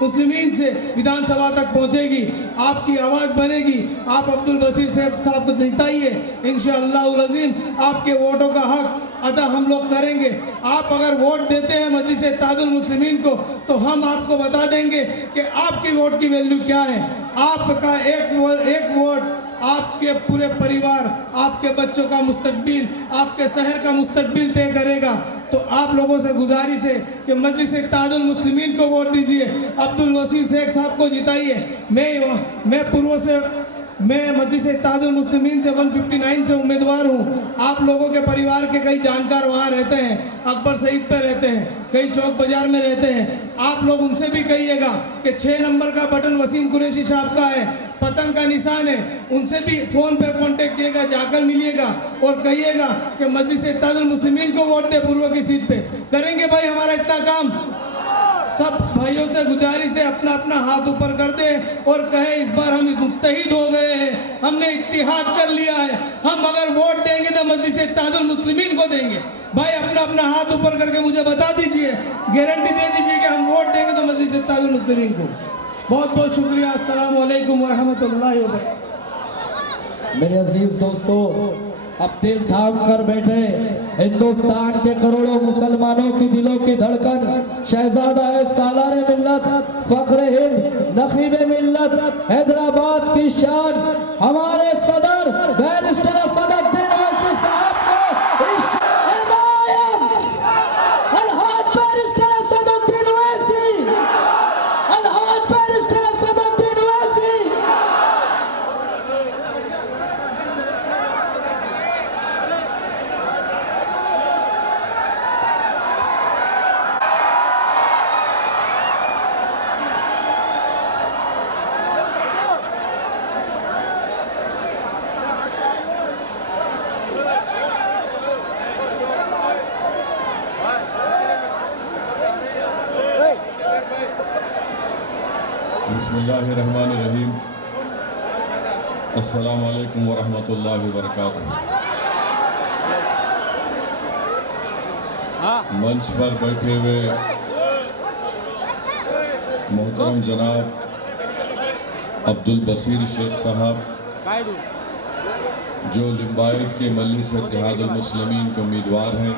मुस्लिमीन से विधानसभा तक पहुँचेगी, आपकी आवाज़ बनेगी। आप अब्दुल बसीर साहब को जिताइए, इंशाअल्लाह अज़ीम आपके वोटों का हक अदा हम लोग करेंगे। आप अगर वोट देते हैं मजलिस इत्तेहादुल मुस्लिमीन को तो हम आपको बता देंगे कि आपकी वोट की वैल्यू क्या है। आपका एक वोट आपके पूरे परिवार, आपके बच्चों का मुस्तकबिल, आपके शहर का मुस्तकबिल तय करेगा। तो आप लोगों से गुजारिश है कि मजलिस इत्तेहादुल मुस्लिमीन को वोट दीजिए, अब्दुल बसीर शेख साहब को जिताइए। मैं पूर्व से मैं मजलिस इत्तेहादुल मुस्लिमीन से 159 से उम्मीदवार हूँ। आप लोगों के परिवार के कई जानकार वहाँ रहते हैं, अकबर सईद पे रहते हैं, कई चौक बाजार में रहते हैं। आप लोग उनसे भी कहिएगा कि 6 नंबर का बटन वसीम कुरैशी साहब का है, पतंग का निशान है। उनसे भी फ़ोन पे कांटेक्ट कीजिएगा, जाकर मिलिएगा और कहिएगा कि मजलिस इत्तेहादुल मुस्लिमीन को वोट दे पूर्व की सीट पे। करेंगे भाई हमारा इतना काम। सब भाइयों से गुजारिश है अपना अपना हाथ ऊपर कर दे और कहे इस बार हम मुत्तहिद हो गए हैं, हमने इत्तिहाद कर लिया है। हम अगर वोट देंगे तो मजलिस इत्तेहादुल मुस्लिमीन को देंगे। भाई अपना अपना हाथ ऊपर करके मुझे बता दीजिए, गारंटी दे दीजिए कि हम वोट देंगे तो मजलिस इत्तेहादुल मुस्लिमीन को। बहुत बहुत शुक्रिया। अस्सलाम वालेकुम व रहमतुल्लाहि व बरकातहू। मेरे अजीज दोस्तों, अब दिल थाम कर बैठे हिंदुस्तान के करोड़ों मुसलमानों की दिलों की धड़कन, शहजादा है सालारे मिल्लत, फख्र हिंद, नखीबे मिल्लत, हैदराबाद की शान, हमारे सदर बैरिस्टर असदुद्दीन ओवैसी साहब को इनायत, अलहाज बैरिस्टर असदुद्दीन ओवैसी, अलहाज बैरिस्टर असदुद्दीन ओवैसी। बिस्मिल्लाहिर्रहमानिर्रहीम। अस्सलामु अलैकुम वरहमतुल्लाहि वबरकातुहू। मंच पर बैठे हुए मोहतरम जनाब अब्दुल बसीर शेख साहब, जो लिम्बायत के मजलिस इत्तेहादुल मुस्लिमीन के उम्मीदवार हैं,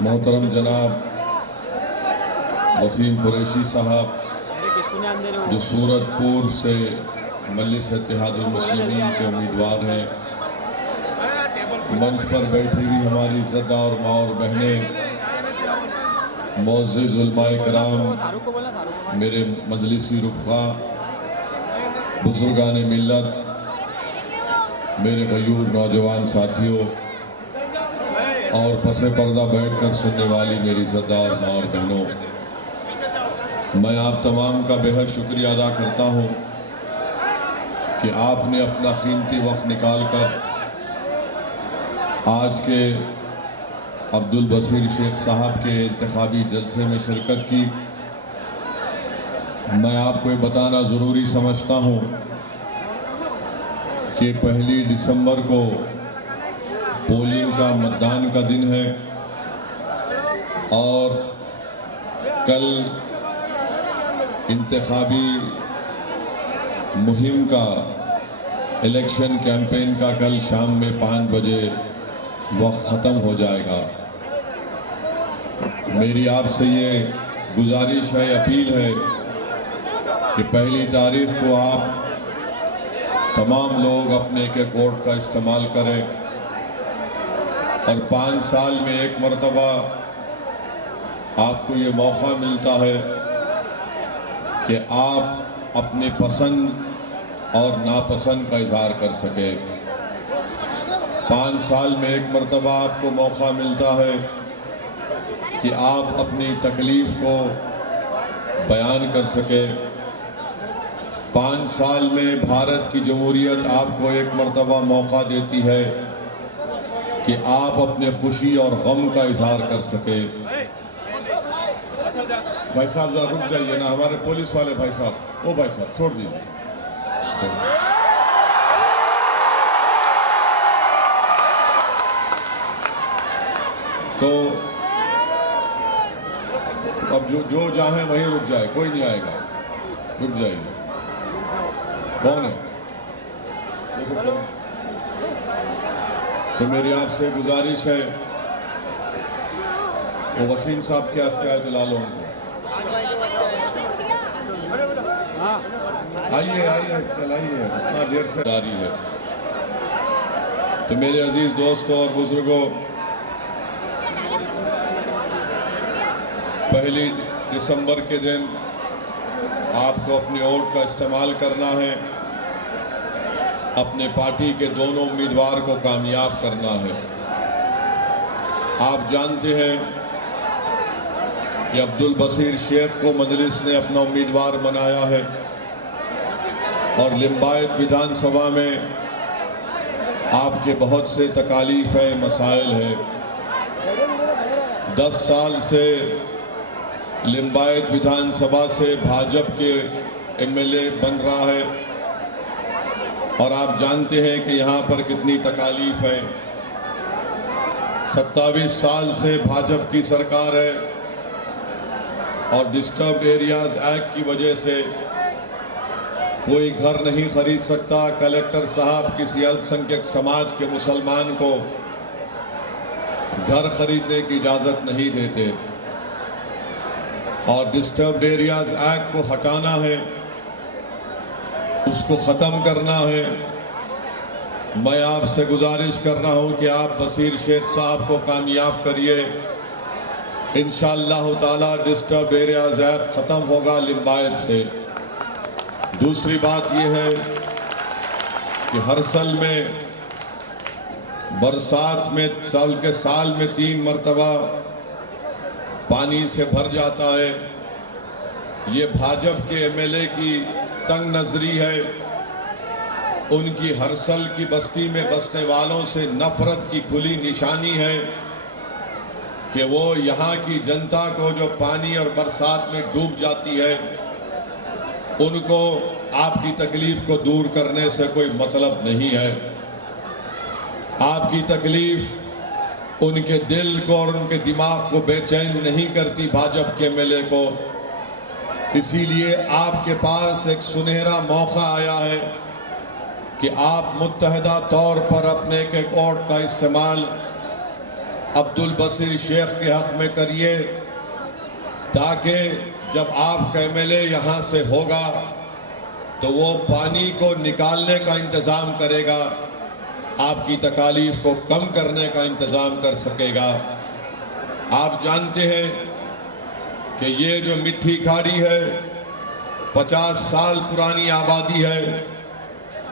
मोहतरम जनाब वसीम कुरैशी साहब, जो सूरतपुर से मजलिस इत्तेहादुल मुस्लिमीन के उम्मीदवार हैं, मंच पर बैठी हुई हमारी इज़्ज़तदा और माँ और बहनें, मुअज़्ज़िज़ उलमाए कराम, मेरे मजलिसी रुफ़ा, बुज़ुर्गान मिल्लत, मेरे गयूर नौजवान साथियों और पसे पर्दा बैठकर सुनने वाली मेरी इज़्ज़तदा और माँ और बहनों, मैं आप तमाम का बेहद शुक्रिया अदा करता हूँ कि आपने अपना कीमती वक्त निकाल कर आज के अब्दुल बसीर शेख साहब के इंतखाबी जलसे में शिरकत की। मैं आपको ये बताना ज़रूरी समझता हूँ कि 1 दिसंबर को पोलिंग का मतदान का दिन है और कल इंतखाबी मुहिम का, इलेक्शन कैंपेन का कल शाम में 5 बजे वक्त ख़त्म हो जाएगा। मेरी आपसे ये गुजारिश है, अपील है कि 1 तारीख को आप तमाम लोग अपने के वोट का इस्तेमाल करें और 5 साल में एक मरतबा आपको ये मौका मिलता है कि आप अपने पसंद और नापसंद का इजहार कर सके। 5 साल में एक मरतबा आपको मौका मिलता है कि आप अपनी तकलीफ़ को बयान कर सके। 5 साल में भारत की जमहूरियत आपको एक मरतबा मौका देती है कि आप अपने खुशी और गम का इजहार कर सके। भाई साहब जरा रुक जाइए ना, हमारे पुलिस वाले भाई साहब, ओ भाई साहब छोड़ दीजिए। तो अब जो चाहे वहीं रुक जाए, कोई नहीं आएगा, रुक जाइए। कौन है? तो मेरी आपसे गुजारिश है, वो वसीम साहब के हस्ते आए दिला लो उनको। आइए आइए, चलाइए, इतना देर से जारी है। तो मेरे अजीज दोस्तों और बुजुर्गों, 1 दिसंबर के दिन आपको अपनी वोट का इस्तेमाल करना है, अपने पार्टी के दोनों उम्मीदवार को कामयाब करना है। आप जानते हैं कि अब्दुल बसीर शेख को मजलिस ने अपना उम्मीदवार बनाया है और लिम्बायत विधानसभा में आपके बहुत से तकालीफ है, मसाइल है। 10 साल से लिम्बायत विधानसभा से भाजपा के एमएलए बन रहा है और आप जानते हैं कि यहाँ पर कितनी तकालीफ है। 27 साल से भाजपा की सरकार है और डिस्टर्ब्ड एरियाज एक्ट की वजह से कोई घर नहीं खरीद सकता। कलेक्टर साहब किसी अल्पसंख्यक समाज के मुसलमान को घर खरीदने की इजाज़त नहीं देते और डिस्टर्ब्ड एरियाज एक्ट को हटाना है, उसको ख़त्म करना है। मैं आपसे गुजारिश कर रहा हूं कि आप बसीर शेख साहब को कामयाब करिए। इंशाअल्लाह ताला डिस्टर्ब्ड एरियाज एक्ट ख़त्म होगा लिम्बायत से। दूसरी बात यह है कि हर साल में बरसात में साल में 3 मरतबा पानी से भर जाता है। ये भाजपा के एमएलए की तंग नजरी है। उनकी हर साल की बस्ती में बसने वालों से नफरत की खुली निशानी है कि वो यहाँ की जनता को जो पानी और बरसात में डूब जाती है, उनको आपकी तकलीफ को दूर करने से कोई मतलब नहीं है। आपकी तकलीफ उनके दिल को और उनके दिमाग को बेचैन नहीं करती भाजपा के एमएलए को। इसीलिए आपके पास एक सुनहरा मौका आया है कि आप मुत्तहदा तौर पर अपने के वोट का इस्तेमाल अब्दुल बसीर शेख के हक में करिए, ताकि जब आपका एमएलए यहाँ से होगा तो वो पानी को निकालने का इंतज़ाम करेगा, आपकी तकालीफ को कम करने का इंतज़ाम कर सकेगा। आप जानते हैं कि ये जो मिट्टी खाड़ी है 50 साल पुरानी आबादी है,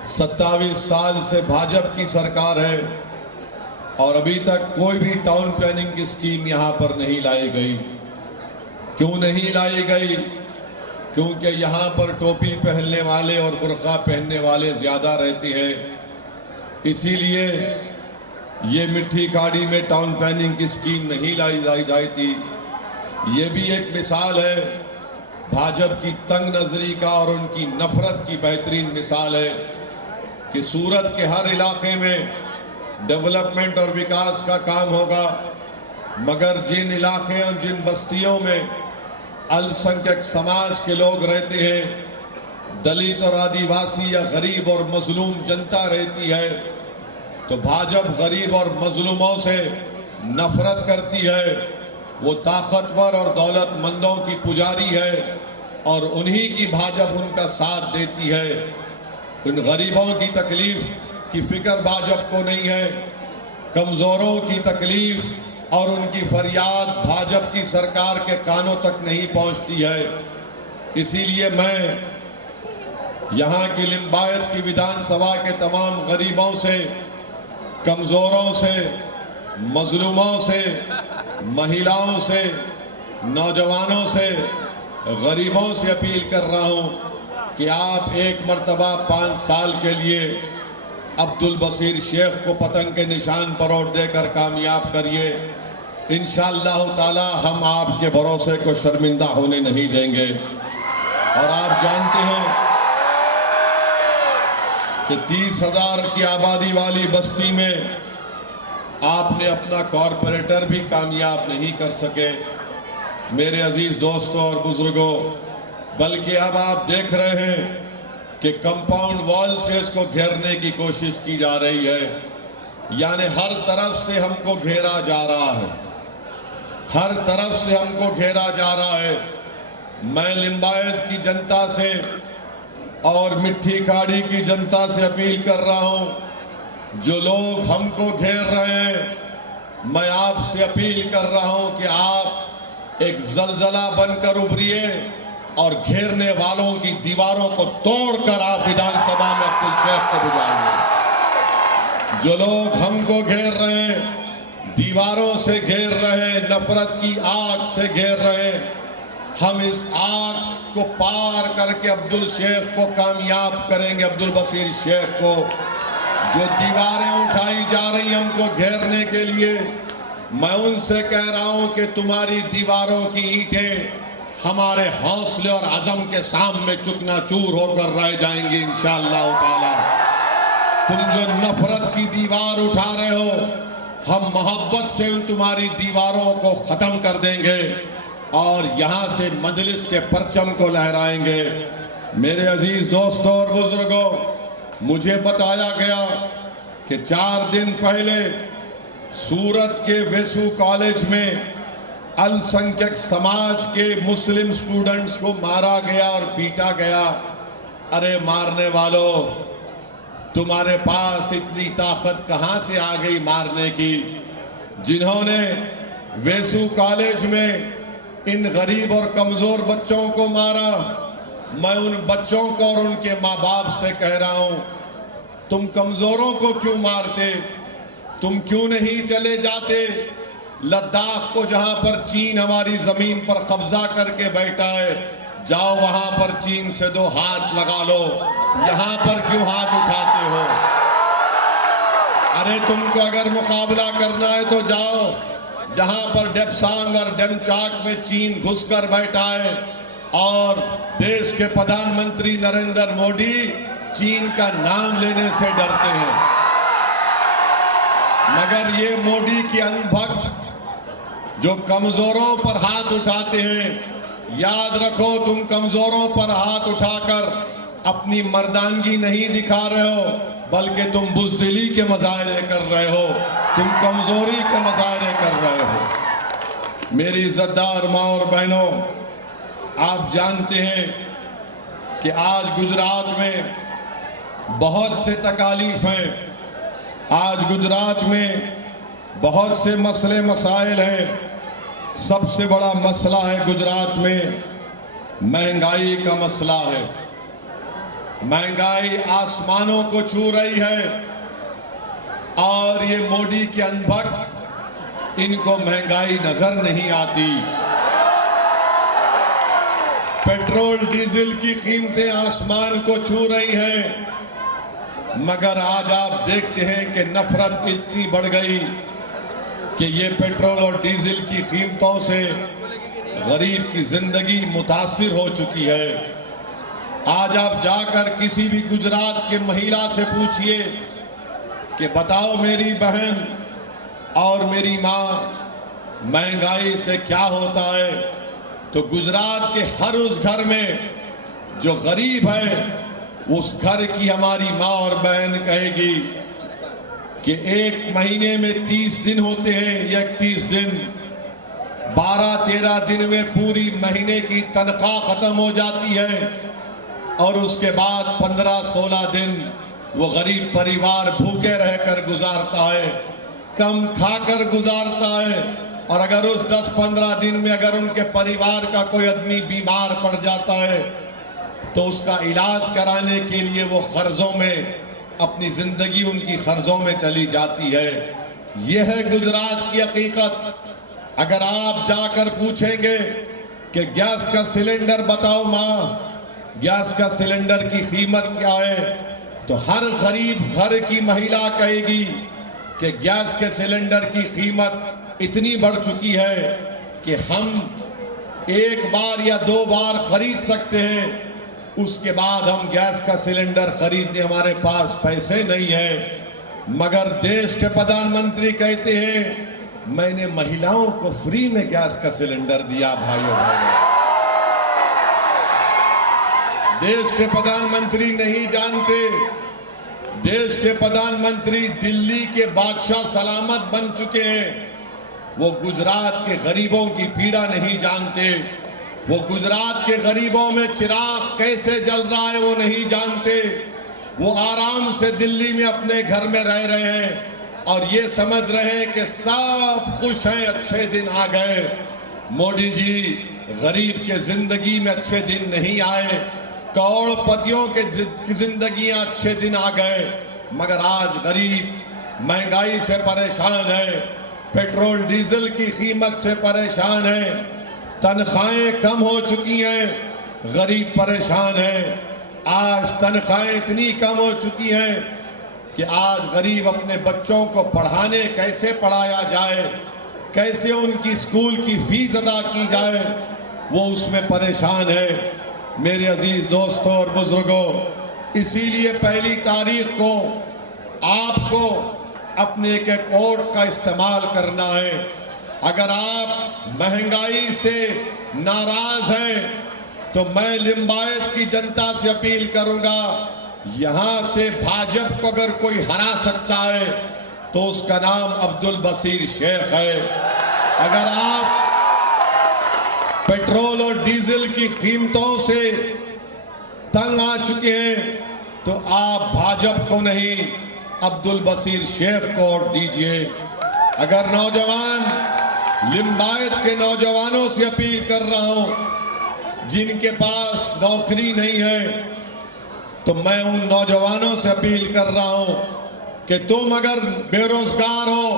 27 साल से भाजपा की सरकार है और अभी तक कोई भी टाउन प्लानिंग की स्कीम यहाँ पर नहीं लाई गई। क्यों नहीं लाई गई? क्योंकि यहाँ पर टोपी पहनने वाले और बुर्का पहनने वाले ज़्यादा रहते हैं। इसीलिए ये मिट्टी खाड़ी में टाउन प्लानिंग की स्कीम नहीं लाई जाती थी। ये भी एक मिसाल है भाजपा की तंग नजरी का और उनकी नफरत की बेहतरीन मिसाल है कि सूरत के हर इलाके में डेवलपमेंट और विकास का काम होगा, मगर जिन इलाके और जिन बस्तियों में अल्पसंख्यक समाज के लोग रहते हैं, दलित और आदिवासी या गरीब और मजलूम जनता रहती है, तो भाजपा गरीब और मजलूमों से नफरत करती है। वो ताकतवर और दौलतमंदों की पुजारी है और उन्हीं की भाजपा उनका साथ देती है। उन गरीबों की तकलीफ की फिक्र भाजपा को नहीं है। कमज़ोरों की तकलीफ और उनकी फरियाद भाजपा की सरकार के कानों तक नहीं पहुंचती है। इसीलिए मैं यहाँ की लिम्बायत की विधानसभा के तमाम गरीबों से, कमज़ोरों से, मजलूमों से, महिलाओं से, नौजवानों से, गरीबों से अपील कर रहा हूँ कि आप एक मर्तबा 5 साल के लिए अब्दुल बसीर शेख को पतंग के निशान पर वोट देकर कामयाब करिए। इंशाअल्लाह ताला हम आपके भरोसे को शर्मिंदा होने नहीं देंगे। और आप जानते हैं कि 30,000 की आबादी वाली बस्ती में आपने अपना कॉरपोरेटर भी कामयाब नहीं कर सके मेरे अजीज दोस्तों और बुजुर्गों। बल्कि अब आप देख रहे हैं कि कंपाउंड वॉल से इसको घेरने की कोशिश की जा रही है, यानी हर तरफ से हमको घेरा जा रहा है, हर तरफ से हमको घेरा जा रहा है। मैं लिम्बायत की जनता से और मिट्टी खाड़ी की जनता से अपील कर रहा हूं, जो लोग हमको घेर रहे हैं, मैं आपसे अपील कर रहा हूं कि आप एक जलजला बनकर उभरिए और घेरने वालों की दीवारों को तोड़कर आप विधानसभा में अब्दुल शेख को बुलाएंगे। जो लोग हमको घेर रहे हैं, दीवारों से घेर रहे हैं, नफरत की आग से घेर रहे हैं, हम इस आग को पार करके अब्दुल शेख को कामयाब करेंगे। अब्दुल बसीर शेख को जो दीवारें उठाई जा रही हमको घेरने के लिए, मैं उनसे कह रहा हूं कि तुम्हारी दीवारों की ईंटें हमारे हौसले और अज़म के सामने चूकनाचूर होकर रह जाएंगी इंशाअल्लाह ताला। तुम जो नफरत की दीवार उठा रहे हो, हम मोहब्बत से उन तुम्हारी दीवारों को खत्म कर देंगे और यहां से मजलिस के परचम को लहराएंगे। मेरे अजीज दोस्तों और बुजुर्गों, मुझे बताया गया कि 4 दिन पहले सूरत के वेसू कॉलेज में अल्पसंख्यक समाज के मुस्लिम स्टूडेंट्स को मारा गया और पीटा गया। अरे मारने वालों, तुम्हारे पास इतनी ताकत कहां से आ गई मारने की? जिन्होंने वेसू कॉलेज में इन गरीब और कमजोर बच्चों को मारा, मैं उन बच्चों को और उनके माँ बाप से कह रहा हूं, तुम कमजोरों को क्यों मारते? तुम क्यों नहीं चले जाते लद्दाख को, जहां पर चीन हमारी जमीन पर कब्जा करके बैठा है? जाओ वहां पर चीन से 2 हाथ लगा लो, यहां पर क्यों हाथ उठाते हो? अरे तुमको अगर मुकाबला करना है तो जाओ जहां पर डेप्सांग और डेमचाक में चीन घुसकर बैठा है और देश के प्रधानमंत्री नरेंद्र मोदी चीन का नाम लेने से डरते हैं। मगर ये मोदी के अंधभक्त जो कमजोरों पर हाथ उठाते हैं, याद रखो तुम कमजोरों पर हाथ उठाकर अपनी मर्दानगी नहीं दिखा रहे हो, बल्कि तुम बुज़दिली के मज़ाहरे कर रहे हो, तुम कमजोरी के मज़ाहरे कर रहे हो। मेरी इज़्ज़तदार माँ और बहनों, आप जानते हैं कि आज गुजरात में बहुत से तकालीफ हैं, आज गुजरात में बहुत से मसले मसाइल हैं। सबसे बड़ा मसला है गुजरात में महंगाई का मसला है। महंगाई आसमानों को छू रही है और ये मोदी के अंधभक्त, इनको महंगाई नजर नहीं आती। पेट्रोल डीजल की कीमतें आसमान को छू रही हैं, मगर आज आप देखते हैं कि नफरत इतनी बढ़ गई कि ये पेट्रोल और डीजल की कीमतों से गरीब की जिंदगी मुतासिर हो चुकी है। आज आप जाकर किसी भी गुजरात के महिला से पूछिए कि बताओ मेरी बहन और मेरी माँ, महंगाई से क्या होता है? तो गुजरात के हर उस घर में जो गरीब है, उस घर की हमारी माँ और बहन कहेगी कि एक महीने में 30 दिन होते हैं, 31 दिन, 12-13 दिन में पूरी महीने की तनख्वाह खत्म हो जाती है और उसके बाद 15-16 दिन वो गरीब परिवार भूखे रहकर गुजारता है, कम खाकर गुजारता है। और अगर उस 10-15 दिन में अगर उनके परिवार का कोई आदमी बीमार पड़ जाता है तो उसका इलाज कराने के लिए वो कर्जों में, अपनी जिंदगी उनकी कर्जों में चली जाती है। यह है गुजरात की हकीकत। अगर आप जाकर पूछेंगे कि गैस का सिलेंडर बताओ माँ, गैस का सिलेंडर की कीमत क्या है, तो हर गरीब घर की महिला कहेगी कि गैस के सिलेंडर की कीमत इतनी बढ़ चुकी है कि हम 1 बार या 2 बार खरीद सकते हैं, उसके बाद हम गैस का सिलेंडर खरीदने हमारे पास पैसे नहीं है। मगर देश के प्रधानमंत्री कहते हैं मैंने महिलाओं को फ्री में गैस का सिलेंडर दिया। भाइयों देश के प्रधानमंत्री नहीं जानते, देश के प्रधानमंत्री दिल्ली के बादशाह सलामत बन चुके हैं। वो गुजरात के गरीबों की पीड़ा नहीं जानते, वो गुजरात के गरीबों में चिराग कैसे जल रहा है वो नहीं जानते। वो आराम से दिल्ली में अपने घर में रह रहे हैं और ये समझ रहे हैं कि सब खुश हैं, अच्छे दिन आ गए। मोदी जी गरीब के जिंदगी में अच्छे दिन नहीं आए, करोड़पतियों के जिंदगियां अच्छे दिन आ गए, मगर आज गरीब महंगाई से परेशान है, पेट्रोल डीजल की कीमत से परेशान है, तनख्वाहें कम हो चुकी हैं, गरीब परेशान है। आज तनख्वाहें इतनी कम हो चुकी हैं कि आज गरीब अपने बच्चों को पढ़ाने कैसे पढ़ाया जाए, कैसे उनकी स्कूल की फीस अदा की जाए, वो उसमें परेशान है। मेरे अजीज दोस्तों और बुजुर्गों, इसीलिए 1 तारीख को आपको अपने एक वोट का इस्तेमाल करना है। अगर आप महंगाई से नाराज हैं तो मैं लिंबायत की जनता से अपील करूंगा, यहां से भाजपा को अगर कोई हरा सकता है तो उसका नाम अब्दुल बसीर शेख है। अगर आप पेट्रोल और डीजल की कीमतों से तंग आ चुके हैं तो आप भाजपा को नहीं, अब्दुल बसीर शेख को वोट दीजिए। अगर नौजवान, लिंबायत के नौजवानों से अपील कर रहा हूं जिनके पास नौकरी नहीं है, तो मैं उन नौजवानों से अपील कर रहा हूं कि तुम अगर बेरोजगार हो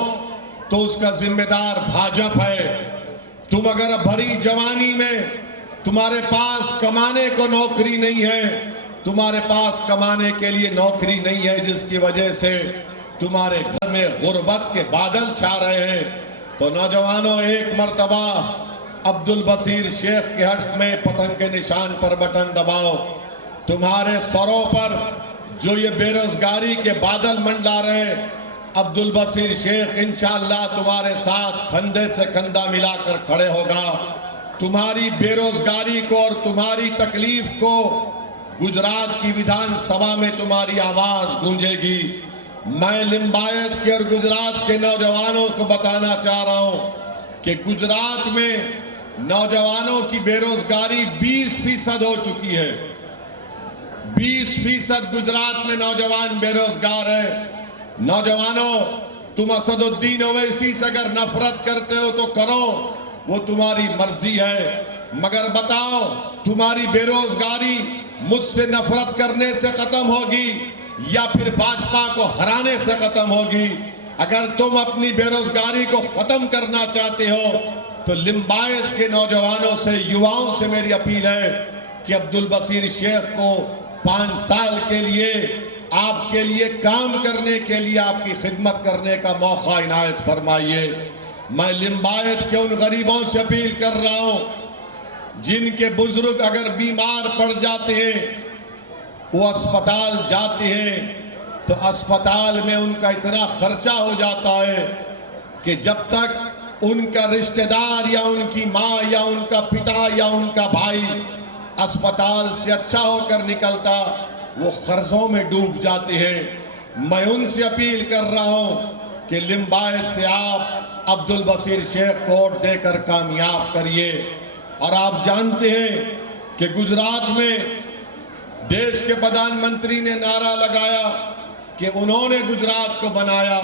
तो उसका जिम्मेदार भाजपा है। तुम अगर भरी जवानी में तुम्हारे पास कमाने को नौकरी नहीं है, तुम्हारे पास कमाने के लिए नौकरी नहीं है, जिसकी वजह से तुम्हारे घर में गुर्बत के बादल छा रहे हैं, तो नौजवानों एक मर्तबा अब्दुल बसीर शेख के हक में पतंग के निशान पर बटन दबाओ। तुम्हारे सरों पर जो ये बेरोजगारी के बादल मंडरा रहे, अब्दुल बसीर शेख इंशाअल्लाह तुम्हारे साथ कंधे से कंधा मिलाकर खड़े होगा। तुम्हारी बेरोजगारी को और तुम्हारी तकलीफ को गुजरात की विधानसभा में तुम्हारी आवाज गूंजेगी। मैं लिंबायत के और गुजरात के नौजवानों को बताना चाह रहा हूं कि गुजरात में नौजवानों की बेरोजगारी 20% हो चुकी है। 20% गुजरात में नौजवान बेरोजगार है। नौजवानों, तुम असदुद्दीन ओवैसी से अगर नफरत करते हो तो करो, वो तुम्हारी मर्जी है, मगर बताओ तुम्हारी बेरोजगारी मुझसे नफरत करने से खत्म होगी या फिर भाजपा को हराने से खत्म होगी? अगर तुम अपनी बेरोजगारी को खत्म करना चाहते हो तो लिंबायत के नौजवानों से, युवाओं से मेरी अपील है कि अब्दुल बसीर शेख को 5 साल के लिए आपके लिए काम करने के लिए, आपकी खिदमत करने का मौका इनायत फरमाइए। मैं लिंबायत के उन गरीबों से अपील कर रहा हूं जिनके बुजुर्ग अगर बीमार पड़ जाते हैं, वो अस्पताल जाते हैं तो अस्पताल में उनका इतना खर्चा हो जाता है कि जब तक उनका रिश्तेदार या उनकी माँ या उनका पिता या उनका भाई अस्पताल से अच्छा होकर निकलता, वो कर्जों में डूब जाते हैं। मैं उनसे अपील कर रहा हूं कि लिंबायत से आप अब्दुल बसीर शेख को वोट देकर कामयाब करिए। और आप जानते हैं कि गुजरात में देश के प्रधानमंत्री ने नारा लगाया कि उन्होंने गुजरात को बनाया।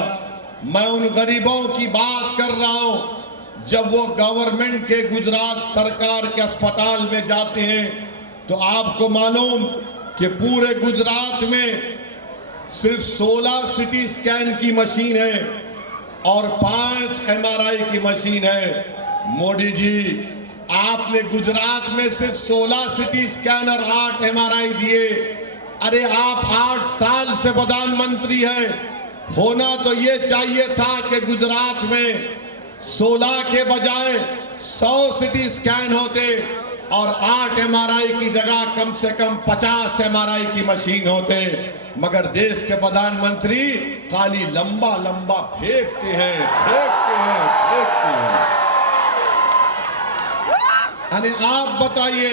मैं उन गरीबों की बात कर रहा हूं जब वो गवर्नमेंट के, गुजरात सरकार के अस्पताल में जाते हैं तो आपको मालूम कि पूरे गुजरात में सिर्फ 16 सिटी स्कैन की मशीन है और 5 MRI की मशीन है। मोदी जी, आपने गुजरात में सिर्फ 16 सिटी स्कैन और 8 MRI दिए। अरे आप 8 साल से प्रधानमंत्री हैं, होना तो ये चाहिए था कि गुजरात में 16 के बजाय 100 सिटी स्कैन होते और 8 MRI की जगह कम से कम 50 MRI की मशीन होते। मगर देश के प्रधानमंत्री खाली लंबा लंबा फेंकते हैं, फेंकते हैं, फेंकते हैं। अरे आप बताइए,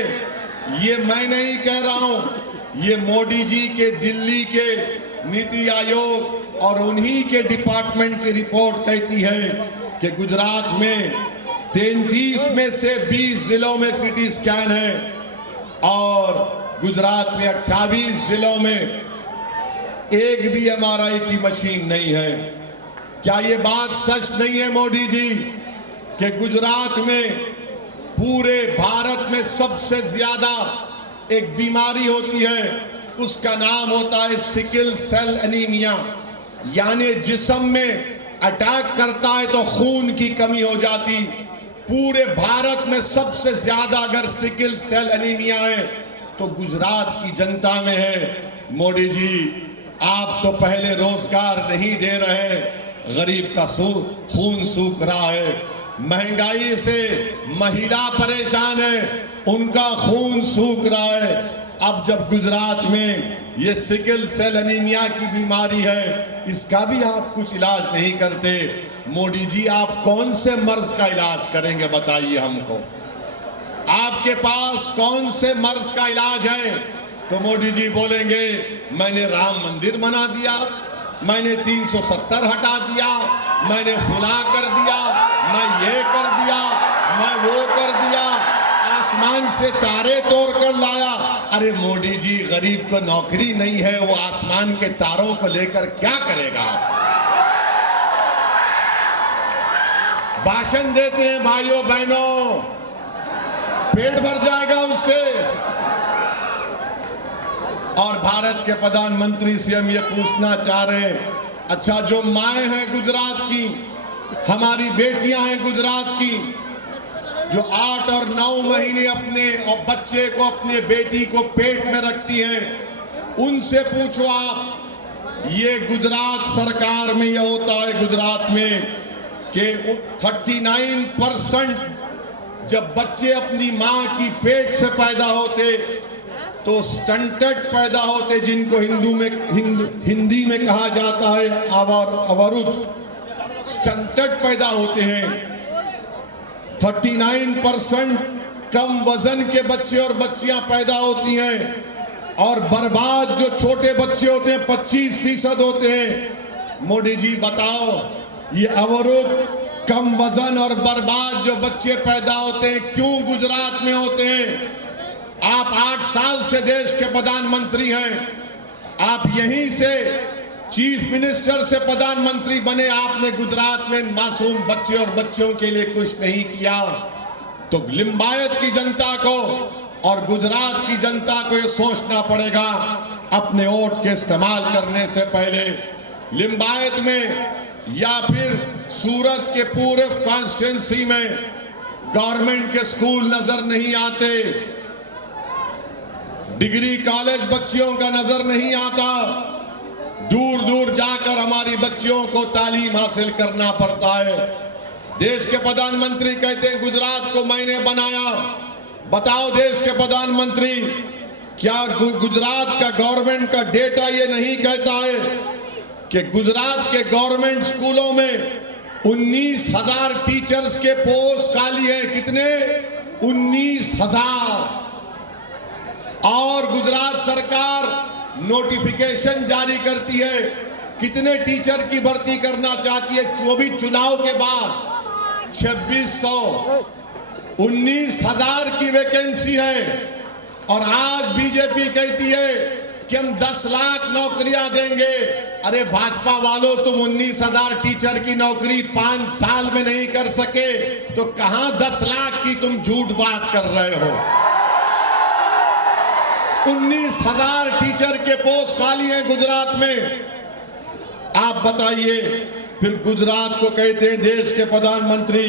ये मैं नहीं कह रहा हूं, ये मोदी जी के दिल्ली के नीति आयोग और उन्हीं के डिपार्टमेंट की रिपोर्ट कहती है कि गुजरात में 33 में से 20 जिलों में सिटी स्कैन है और गुजरात में 28 जिलों में एक भी MRI की मशीन नहीं है। क्या ये बात सच नहीं है मोदी जी कि गुजरात में पूरे भारत में सबसे ज्यादा एक बीमारी होती है, उसका नाम होता है सिकल सेल एनीमिया, यानी जिस्म में अटैक करता है तो खून की कमी हो जाती। पूरे भारत में सबसे ज्यादा अगर सिकल सेल एनीमिया है तो गुजरात की जनता में है। मोदी जी, आप तो पहले रोजगार नहीं दे रहे, गरीब का खून सूख रहा है, महंगाई से महिला परेशान है, उनका खून सूख रहा है। अब जब गुजरात में ये सिकल सेल एनीमिया की बीमारी है, इसका भी आप कुछ इलाज नहीं करते। मोदी जी, आप कौन से मर्ज का इलाज करेंगे बताइए हमको, आपके पास कौन से मर्ज का इलाज है? तो मोदी जी बोलेंगे मैंने राम मंदिर बना दिया, मैंने 370 हटा दिया, मैंने फुला कर दिया, मैं ये कर दिया, मैं वो कर दिया, आसमान से तारे तोड़ कर लाया। अरे मोदी जी, गरीब को नौकरी नहीं है, वो आसमान के तारों को लेकर क्या करेगा? भाषण देते हैं भाइयों बहनों, पेट भर जाएगा उससे। और भारत के प्रधानमंत्री से हम ये पूछना चाह रहे हैं, अच्छा जो माएं हैं गुजरात की, हमारी बेटियां हैं गुजरात की, जो 8 और 9 महीने अपने और बच्चे को, अपने बेटी को पेट में रखती हैं, उनसे पूछो आप, ये गुजरात सरकार में यह होता है गुजरात में कि 39% जब बच्चे अपनी मां की पेट से पैदा होते तो स्टंटेड पैदा होते, जिनको हिंदी में कहा जाता है अवरुद्ध, स्टंटेड पैदा होते हैं। 39% कम वजन के बच्चे और बच्चियां पैदा होती हैं, और बर्बाद जो छोटे बच्चे होते हैं 25% होते हैं। मोदी जी बताओ, ये अवरुद्ध, कम वजन और बर्बाद जो बच्चे पैदा होते हैं क्यों गुजरात में होते हैं? आप 8 साल से देश के प्रधानमंत्री हैं, आप यहीं से चीफ मिनिस्टर से प्रधानमंत्री बने, आपने गुजरात में मासूम बच्चे और बच्चों के लिए कुछ नहीं किया। तो लिंबायत की जनता को और गुजरात की जनता को ये सोचना पड़ेगा, अपने वोट के इस्तेमाल करने से पहले लिंबायत में या फिर सूरत के पूरे कॉन्स्टिट्यूंसी में गवर्नमेंट के स्कूल नजर नहीं आते, डिग्री कॉलेज बच्चियों का नजर नहीं आता, दूर दूर जाकर हमारी बच्चियों को तालीम हासिल करना पड़ता है। देश के प्रधानमंत्री कहते हैं गुजरात को मैंने बनाया। बताओ देश के प्रधानमंत्री, क्या गुजरात का गवर्नमेंट का डेटा ये नहीं कहता है कि गुजरात के गवर्नमेंट स्कूलों में 19,000 टीचर्स के पोस्ट खाली है? कितने? 19,000। और गुजरात सरकार नोटिफिकेशन जारी करती है, कितने टीचर की भर्ती करना चाहती है? 24 चुनाव के बाद 2600, 19,000 की वैकेंसी है। और आज बीजेपी कहती है कि हम 10 लाख नौकरियां देंगे। अरे भाजपा वालों, तुम 19,000 टीचर की नौकरी 5 साल में नहीं कर सके तो कहां 10 लाख की तुम झूठ बात कर रहे हो? 19,000 टीचर के पोस्ट खाली हैं गुजरात में। आप बताइए, फिर गुजरात को कहते हैं देश के प्रधानमंत्री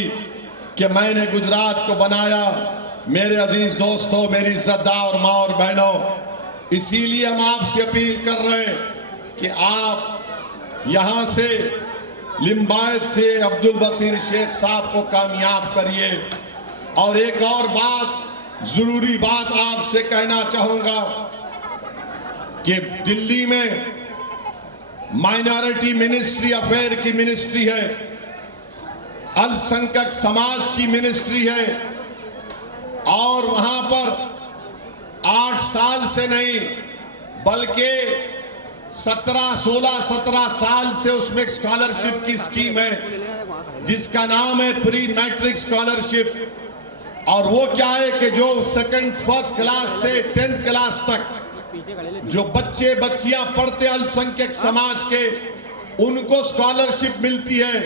कि मैंने गुजरात को बनाया। मेरे अजीज दोस्तों, मेरी इज्जतदार माँ और बहनों, इसीलिए हम आपसे अपील कर रहे हैं कि आप यहां से लिंबायत से अब्दुल बसीर शेख साहब को कामयाब करिए। और एक और बात, जरूरी बात आपसे कहना चाहूंगा कि दिल्ली में माइनॉरिटी मिनिस्ट्री अफेयर की मिनिस्ट्री है, अल्पसंख्यक समाज की मिनिस्ट्री है, और वहां पर 8 साल से नहीं बल्कि 16-17 साल से उसमें स्कॉलरशिप की स्कीम है जिसका नाम है प्री मैट्रिक स्कॉलरशिप। और वो क्या है कि जो फर्स्ट क्लास से 10th क्लास तक जो बच्चे बच्चियां पढ़ते अल्पसंख्यक समाज के, उनको स्कॉलरशिप मिलती है।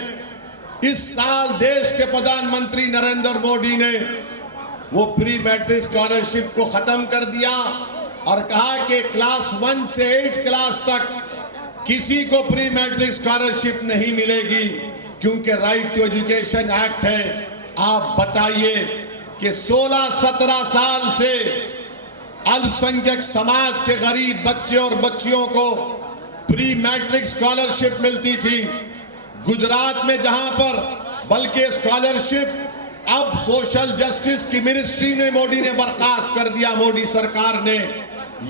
इस साल देश के प्रधानमंत्री नरेंद्र मोदी ने वो प्री मैट्रिक स्कॉलरशिप को खत्म कर दिया और कहा कि क्लास 1 से 8 क्लास तक किसी को प्री मैट्रिक स्कॉलरशिप नहीं मिलेगी, क्योंकि राइट टू एजुकेशन एक्ट है। आप बताइए कि 16-17 साल से अल्पसंख्यक समाज के गरीब बच्चे और बच्चियों को प्री मैट्रिक स्कॉलरशिप मिलती थी। गुजरात में जहां पर बल्कि स्कॉलरशिप अब सोशल जस्टिस की मिनिस्ट्री ने मोदी ने बर्खास्त कर दिया, मोदी सरकार ने,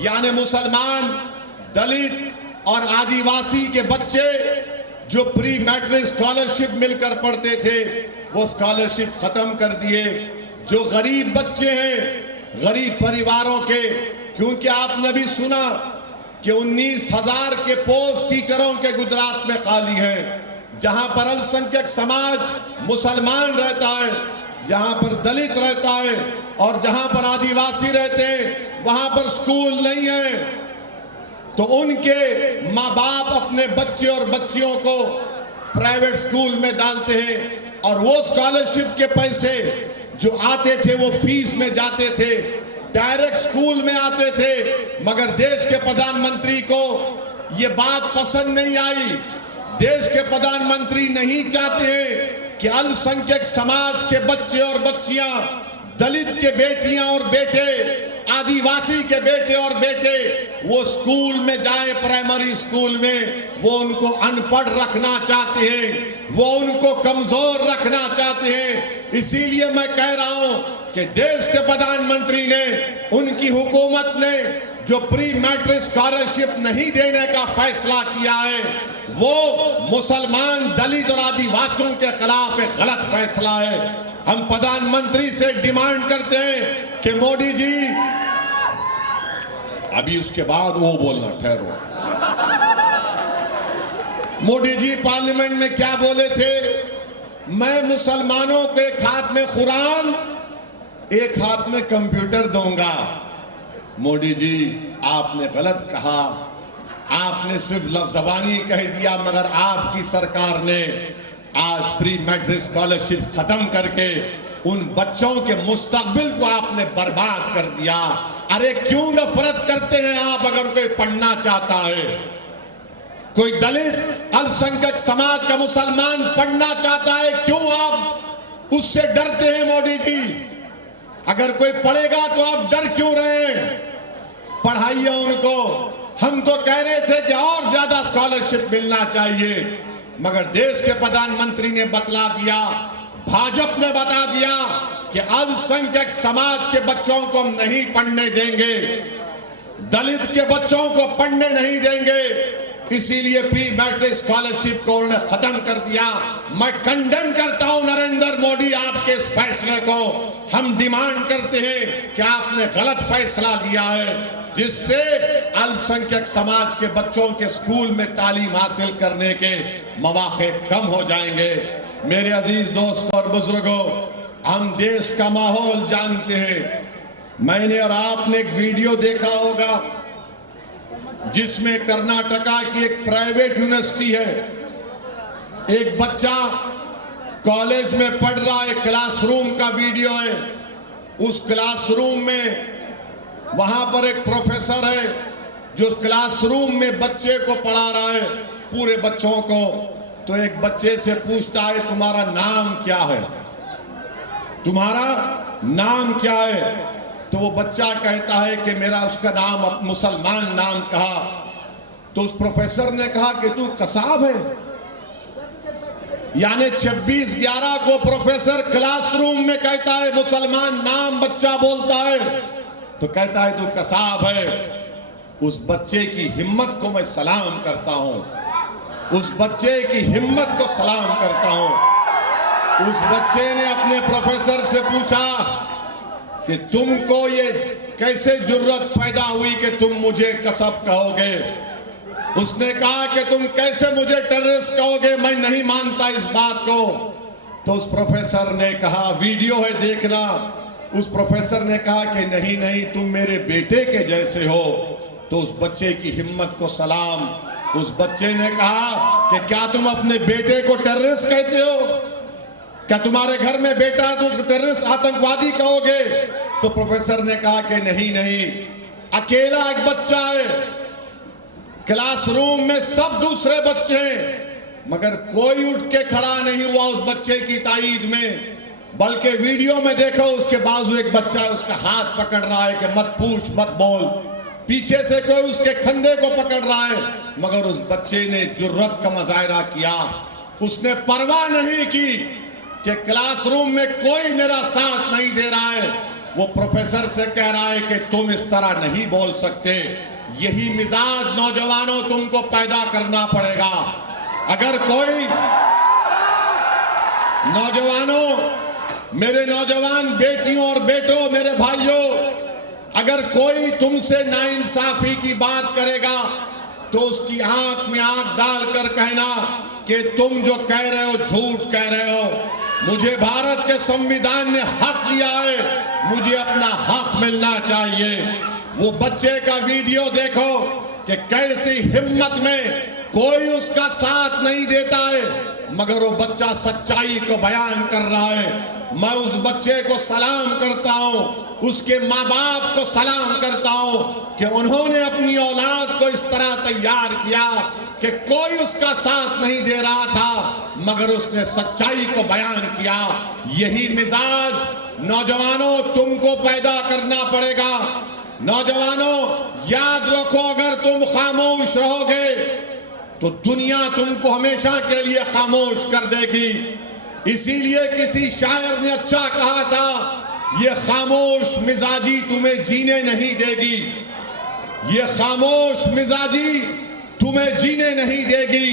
यानी मुसलमान, दलित और आदिवासी के बच्चे जो प्री मैट्रिक स्कॉलरशिप मिलकर पढ़ते थे वो स्कॉलरशिप खत्म कर दिए। जो गरीब बच्चे हैं, गरीब परिवारों के, क्योंकि आपने भी सुना कि 19,000 के पोस्ट टीचरों के गुजरात में खाली हैं, जहां पर अल्पसंख्यक समाज मुसलमान रहता है, जहां पर दलित रहता है और जहां पर आदिवासी रहते हैं, वहां पर स्कूल नहीं है। तो उनके माँ बाप अपने बच्चे और बच्चियों को प्राइवेट स्कूल में डालते हैं और वो स्कॉलरशिप के पैसे जो आते थे वो फीस में जाते थे, डायरेक्ट स्कूल में आते थे। मगर देश के प्रधानमंत्री को ये बात पसंद नहीं आई। देश के प्रधानमंत्री नहीं चाहते हैं कि अल्पसंख्यक समाज के बच्चे और बच्चियां, दलित के बेटियां और बेटे, आदिवासी के बेटे और बेटे वो स्कूल में जाए, प्राइमरी स्कूल में। वो उनको अनपढ़ रखना चाहते हैं, वो उनको कमजोर रखना चाहते हैं। इसीलिए मैं कह रहा हूं कि देश के प्रधानमंत्री ने, उनकी हुकूमत ने जो प्री मैट्रिक स्कॉलरशिप नहीं देने का फैसला किया है वो मुसलमान, दलित और आदिवासियों के खिलाफ एक गलत फैसला है। हम प्रधानमंत्री से डिमांड करते हैं कि मोदी जी, अभी उसके बाद वो बोलना, ठहरो। मोदी जी पार्लियामेंट में क्या बोले थे? मैं मुसलमानों को एक हाथ में कुरान, एक हाथ में कंप्यूटर दूंगा। मोदी जी, आपने गलत कहा। आपने सिर्फ लफ्ज़बानी कह दिया, मगर आपकी सरकार ने आज प्री मैट्रिक स्कॉलरशिप खत्म करके उन बच्चों के मुस्तकबिल को आपने बर्बाद कर दिया। अरे क्यों नफरत करते हैं आप? अगर कोई पढ़ना चाहता है, कोई दलित, अल्पसंख्यक समाज का मुसलमान पढ़ना चाहता है, क्यों आप उससे डरते हैं? मोदी जी, अगर कोई पढ़ेगा तो आप डर क्यों रहे हैं? पढ़ाइए उनको। हम तो कह रहे थे कि और ज्यादा स्कॉलरशिप मिलना चाहिए, मगर देश के प्रधानमंत्री ने बतला दिया, भाजपा ने बता दिया कि अल्पसंख्यक समाज के बच्चों को हम नहीं पढ़ने देंगे, दलित के बच्चों को पढ़ने नहीं देंगे। इसीलिए प्री मैट्रिक स्कॉलरशिप को उन्होंने खत्म कर दिया। मैं कंडेम करता हूं नरेंद्र मोदी आपके इस फैसले को। हम डिमांड करते हैं कि आपने गलत फैसला दिया है, जिससे अल्पसंख्यक समाज के बच्चों के स्कूल में तालीम हासिल करने के मौके कम हो जाएंगे। मेरे अजीज दोस्तों और बुजुर्गों, हम देश का माहौल जानते हैं। मैंने और आपने एक वीडियो देखा होगा जिसमें कर्नाटका की एक प्राइवेट यूनिवर्सिटी है, एक बच्चा कॉलेज में पढ़ रहा है, क्लासरूम का वीडियो है। उस क्लासरूम में वहां पर एक प्रोफेसर है जो क्लासरूम में बच्चे को पढ़ा रहा है, पूरे बच्चों को। तो एक बच्चे से पूछता है, तुम्हारा नाम क्या है? तुम्हारा नाम क्या है? तो वो बच्चा कहता है कि मेरा, उसका नाम मुसलमान नाम कहा। तो उस प्रोफेसर ने कहा कि तू कसाब है। यानी 26/11 को प्रोफेसर क्लासरूम में कहता है मुसलमान नाम, बच्चा बोलता है तो कहता है तू कसाब है। उस बच्चे की हिम्मत को मैं सलाम करता हूं, उस बच्चे की हिम्मत को सलाम करता हूं। उस बच्चे ने अपने प्रोफेसर से पूछा कि तुमको ये कैसे जुर्रत पैदा हुई कि तुम मुझे कसब कहोगे? उसने कहा कि तुम कैसे मुझे टेररिस्ट कहोगे? मैं नहीं मानता इस बात को। तो उस प्रोफेसर ने कहा, वीडियो है देखना, उस प्रोफेसर ने कहा कि नहीं नहीं, तुम मेरे बेटे के जैसे हो। तो उस बच्चे की हिम्मत को सलाम। उस बच्चे ने कहा कि क्या तुम अपने बेटे को टेररिस्ट कहते हो? क्या तुम्हारे घर में बेटा है तो उसको टेररिस्ट आतंकवादी कहोगे? तो प्रोफेसर ने कहा कि नहीं नहीं, अकेला एक बच्चा है, क्लासरूम में सब दूसरे बच्चे हैं, मगर कोई उठ के खड़ा नहीं हुआ उस बच्चे की ताईद में। बल्कि वीडियो में देखो उसके बाजू एक बच्चा है, उसका हाथ पकड़ रहा है कि मत पूछ मत बोल। पीछे से कोई उसके कंधे को पकड़ रहा है, मगर उस बच्चे ने जुर्रत का मुजाहिरा किया। उसने परवाह नहीं की कि क्लासरूम में कोई मेरा साथ नहीं दे रहा है। वो प्रोफेसर से कह रहा है कि तुम इस तरह नहीं बोल सकते। यही मिजाज नौजवानों तुमको पैदा करना पड़ेगा। अगर कोई नौजवानों, मेरे नौजवान बेटियों और बेटों, मेरे भाइयों, अगर कोई तुमसे नाइंसाफी की बात करेगा तो उसकी आंख में आंख डालकर कहना कि तुम जो कह रहे हो झूठ कह रहे हो। मुझे भारत के संविधान ने हक दिया है, मुझे अपना हक मिलना चाहिए। वो बच्चे का वीडियो देखो कि कैसी हिम्मत में कोई उसका साथ नहीं देता है, मगर वो बच्चा सच्चाई को बयान कर रहा है। मैं उस बच्चे को सलाम करता हूं, उसके माँ बाप को सलाम करता हूं कि उन्होंने अपनी औलाद को इस तरह तैयार किया कि कोई उसका साथ नहीं दे रहा था, मगर उसने सच्चाई को बयान किया। यही मिजाज नौजवानों तुमको पैदा करना पड़ेगा। नौजवानों याद रखो, अगर तुम खामोश रहोगे तो दुनिया तुमको हमेशा के लिए खामोश कर देगी। इसीलिए किसी शायर ने अच्छा कहा था, ये खामोश मिजाजी तुम्हें जीने नहीं देगी, ये खामोश मिजाजी तुम्हें जीने नहीं देगी।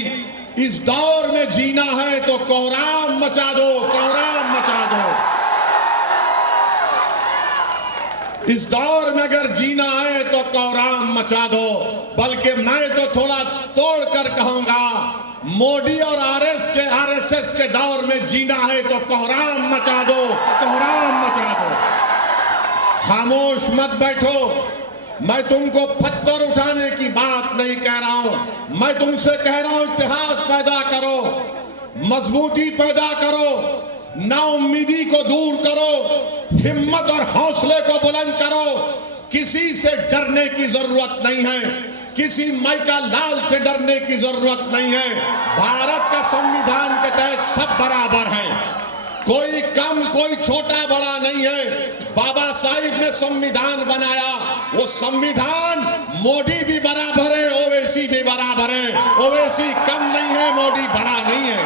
इस दौर में जीना है तो कोहराम मचा दो, कोहराम मचा दो। इस दौर में अगर जीना है तो कोहराम मचा दो। बल्कि मैं तो थोड़ा तोड़कर कहूंगा, मोदी और आरएसएस के दौर में जीना है तो कोहराम मचा दो, कोहराम मचा दो। खामोश मत बैठो। मैं तुमको पत्थर उठाने की बात नहीं कह रहा हूं, मैं तुमसे कह रहा हूं इत्तेहाद पैदा करो, मजबूती पैदा करो, नाउम्मीदी को दूर करो, हिम्मत और हौसले को बुलंद करो। किसी से डरने की जरूरत नहीं है, किसी माइका लाल से डरने की जरूरत नहीं है। भारत का संविधान के तहत सब बराबर है, कोई कम कोई छोटा बड़ा नहीं है। बाबा साहिब ने संविधान बनाया, वो संविधान मोदी भी बराबर है, ओवैसी भी बराबर है। ओवैसी कम नहीं है, मोदी बड़ा नहीं है।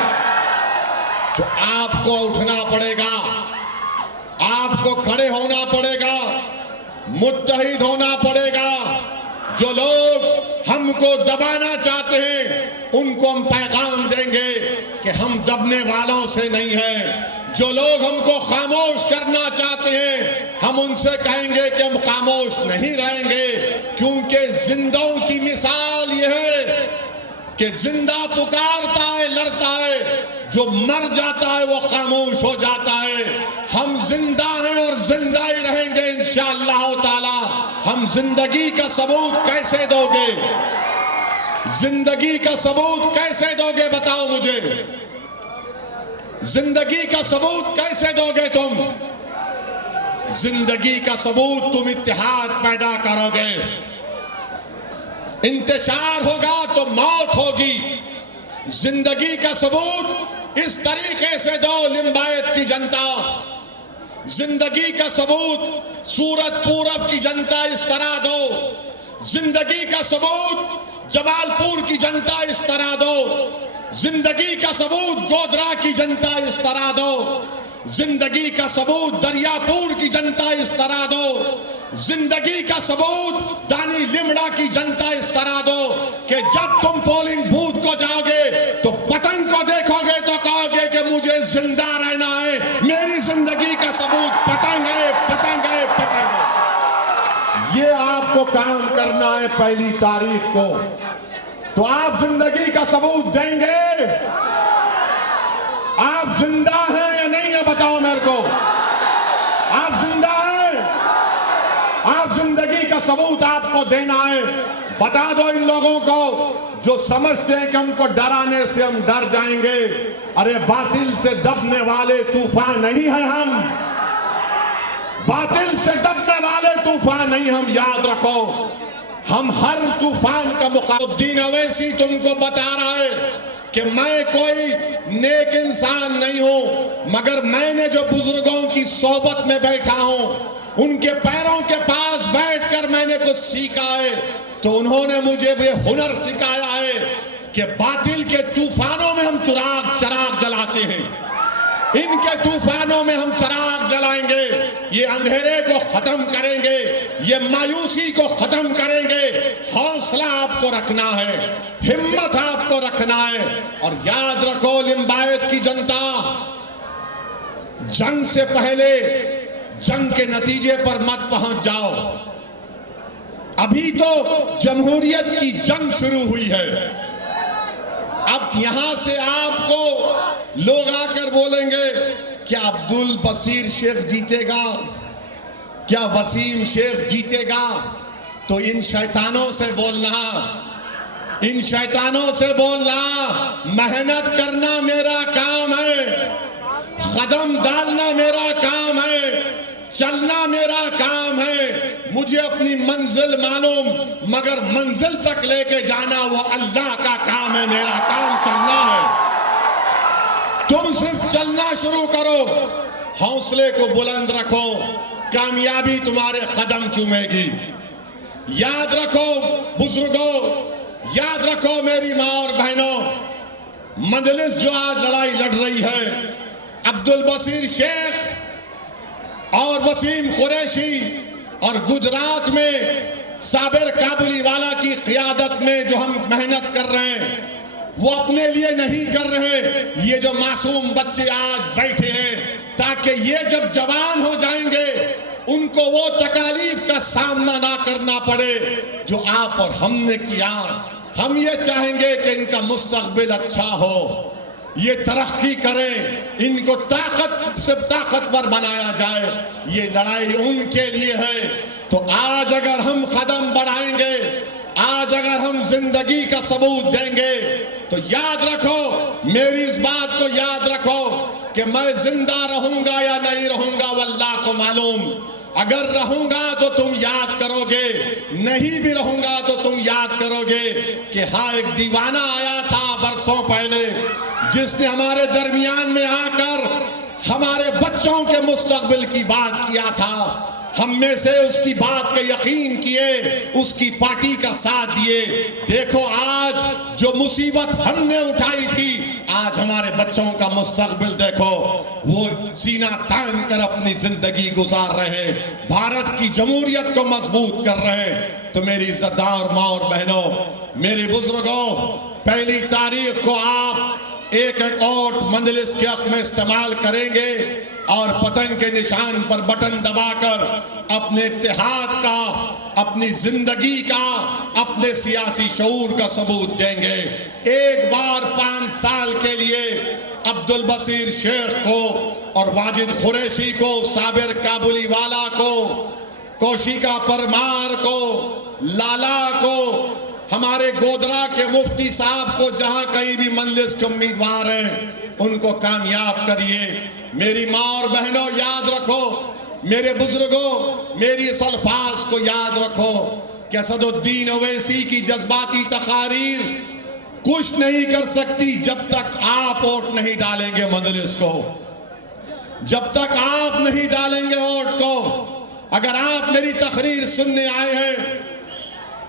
तो आपको उठना पड़ेगा, आपको खड़े होना पड़ेगा, मुत्तहिद होना पड़ेगा। जो लोग हमको दबाना चाहते हैं उनको हम पैगाम देंगे कि हम दबने वालों से नहीं हैं। जो लोग हमको खामोश करना चाहते हैं हम उनसे कहेंगे कि हम खामोश नहीं रहेंगे, क्योंकि जिंदाओं की मिसाल यह है कि जिंदा पुकारता है, लड़ता है, जो मर जाता है वो खामोश हो जाता है। हम जिंदा हैं और जिंदा ही रहेंगे इंशाअल्लाह ताला। हम जिंदगी का सबूत कैसे दोगे? जिंदगी का सबूत कैसे दोगे बताओ मुझे? जिंदगी का सबूत कैसे दोगे तुम? जिंदगी का सबूत तुम इत्तेहाद पैदा करोगे। इंतशार होगा तो मौत होगी। जिंदगी का सबूत इस तरीके से दो लिंबायत की जनता, जिंदगी का सबूत सूरत पूरब की जनता इस तरह दो, जिंदगी का सबूत जमालपुर की जनता इस तरह दो, जिंदगी का सबूत गोधरा की जनता इस तरह दो, जिंदगी का सबूत दरियापुर की जनता इस तरह दो, जिंदगी का सबूत दानी लिमड़ा की जनता इस तरह दो कि जब तुम पोलिंग बूथ को जाओगे तो पतंग को देखोगे तो कहोगे कि मुझे जिंदा रहना है, मेरी जिंदगी का सबूत पतंग है, पतंग है, पतंग है। ये आपको काम करना है पहली तारीख को। तो आप जिंदगी का सबूत देंगे? आप जिंदा हैं या नहीं है बताओ मेरे को। आप जिंदा हैं? आप जिंदगी का सबूत आपको देना है। बता दो इन लोगों को जो समझते हैं कि हमको डराने से हम डर जाएंगे, अरे बातिल से दबने वाले तूफान नहीं है हम, बातिल से दबने वाले तूफान नहीं हम, याद रखो। हम हर तूफान का मुकाबला। उद्दीन अवैसी तुमको बता रहा है कि मैं कोई नेक इंसान नहीं हूं, मगर मैंने जो बुजुर्गों की सोबत में बैठा हूं, उनके पैरों के पास बैठकर मैंने कुछ सीखा है, तो उन्होंने मुझे ये हुनर सिखाया है कि बातिल के तूफानों में हम चिराग जलाते हैं, इनके तूफानों में हम चिराग जलाएंगे, ये अंधेरे को खत्म करेंगे, ये मायूसी को खत्म करेंगे। हौसला आपको रखना है, हिम्मत आपको रखना है। और याद रखो लिंबायत की जनता, जंग से पहले जंग के नतीजे पर मत पहुंच जाओ। अभी तो जमहूरियत की जंग शुरू हुई है। अब यहां से आपको लोग आकर बोलेंगे क्या अब्दुल बसीर शेख जीतेगा, क्या वसीम शेख जीतेगा? तो इन शैतानों से बोलना, इन शैतानों से बोलना, मेहनत करना मेरा काम है, कदम डालना मेरा काम है, चलना मेरा काम है। मुझे अपनी मंजिल मालूम, मगर मंजिल तक लेके जाना वो अल्लाह का काम है, मेरा काम चलना है। तुम सिर्फ चलना शुरू करो, हौसले को बुलंद रखो, कामयाबी तुम्हारे कदम चूमेगी। याद रखो बुजुर्गों, याद रखो मेरी माँ और बहनों, मजलिस जो आज लड़ाई लड़ रही है, अब्दुल बसीर शेख और वसीम कुरैशी और गुजरात में साबिर काबुलीवाला की क़ियादत में जो हम मेहनत कर रहे हैं, वो अपने लिए नहीं कर रहे। ये जो मासूम बच्चे आज बैठे हैं, ताकि ये जब जवान हो जाएंगे उनको वो तकालीफ का सामना ना करना पड़े जो आप और हमने किया। हम ये चाहेंगे कि इनका मुस्तकबिल अच्छा हो, ये तरक्की करें, इनको ताकत से ताकतवर बनाया जाए। ये लड़ाई उनके लिए है। तो आज अगर हम कदम बढ़ाएंगे, आज अगर हम जिंदगी का सबूत देंगे, तो याद रखो, मेरी इस बात को याद रखो कि मैं जिंदा रहूंगा या नहीं रहूंगा वो अल्लाह को मालूम। अगर रहूंगा तो तुम याद करोगे, नहीं भी रहूंगा तो तुम याद करोगे कि हाँ, एक दीवाना आया था बरसों पहले, जिसने हमारे दरमियान में आकर हमारे बच्चों के मुस्तकबिल की बात किया था। हम में से उसकी बात पे यकीन किए, उसकी पार्टी का साथ दिए। देखो आज जो मुसीबत हमने उठाई थी, आज हमारे बच्चों का मुस्तकबिल देखो, वो सीना तान कर अपनी जिंदगी गुजार रहे हैं, भारत की जमहूरियत को मजबूत कर रहे हैं। तो मेरी इज्जतदार माँ और बहनों, मेरे बुजुर्गों, पहली तारीख को आप एक एक वोट मंजलिस के हक में इस्तेमाल करेंगे और पतंग के निशान पर बटन दबाकर अपने इत्तेहाद का, अपनी जिंदगी का, अपने सियासी शऊर का सबूत देंगे। एक बार 5 साल के लिए अब्दुल बसीर शेख को और वाजिद कुरैशी को, साबिर काबुलीवाला को, कौशिका परमार को, लाला को, हमारे गोदरा के मुफ्ती साहब को, जहां कहीं भी मंजिल के उम्मीदवार हैं, उनको कामयाब करिए। मेरी माँ और बहनों याद रखो, मेरे बुजुर्गों, मेरी इस अल्फाज को याद रखो कि असदुद्दीन अवैसी की जज्बाती तकारीर कुछ नहीं कर सकती जब तक आप वोट नहीं डालेंगे मंजलिस को, जब तक आप नहीं डालेंगे वोट को। अगर आप मेरी तकरीर सुनने आए हैं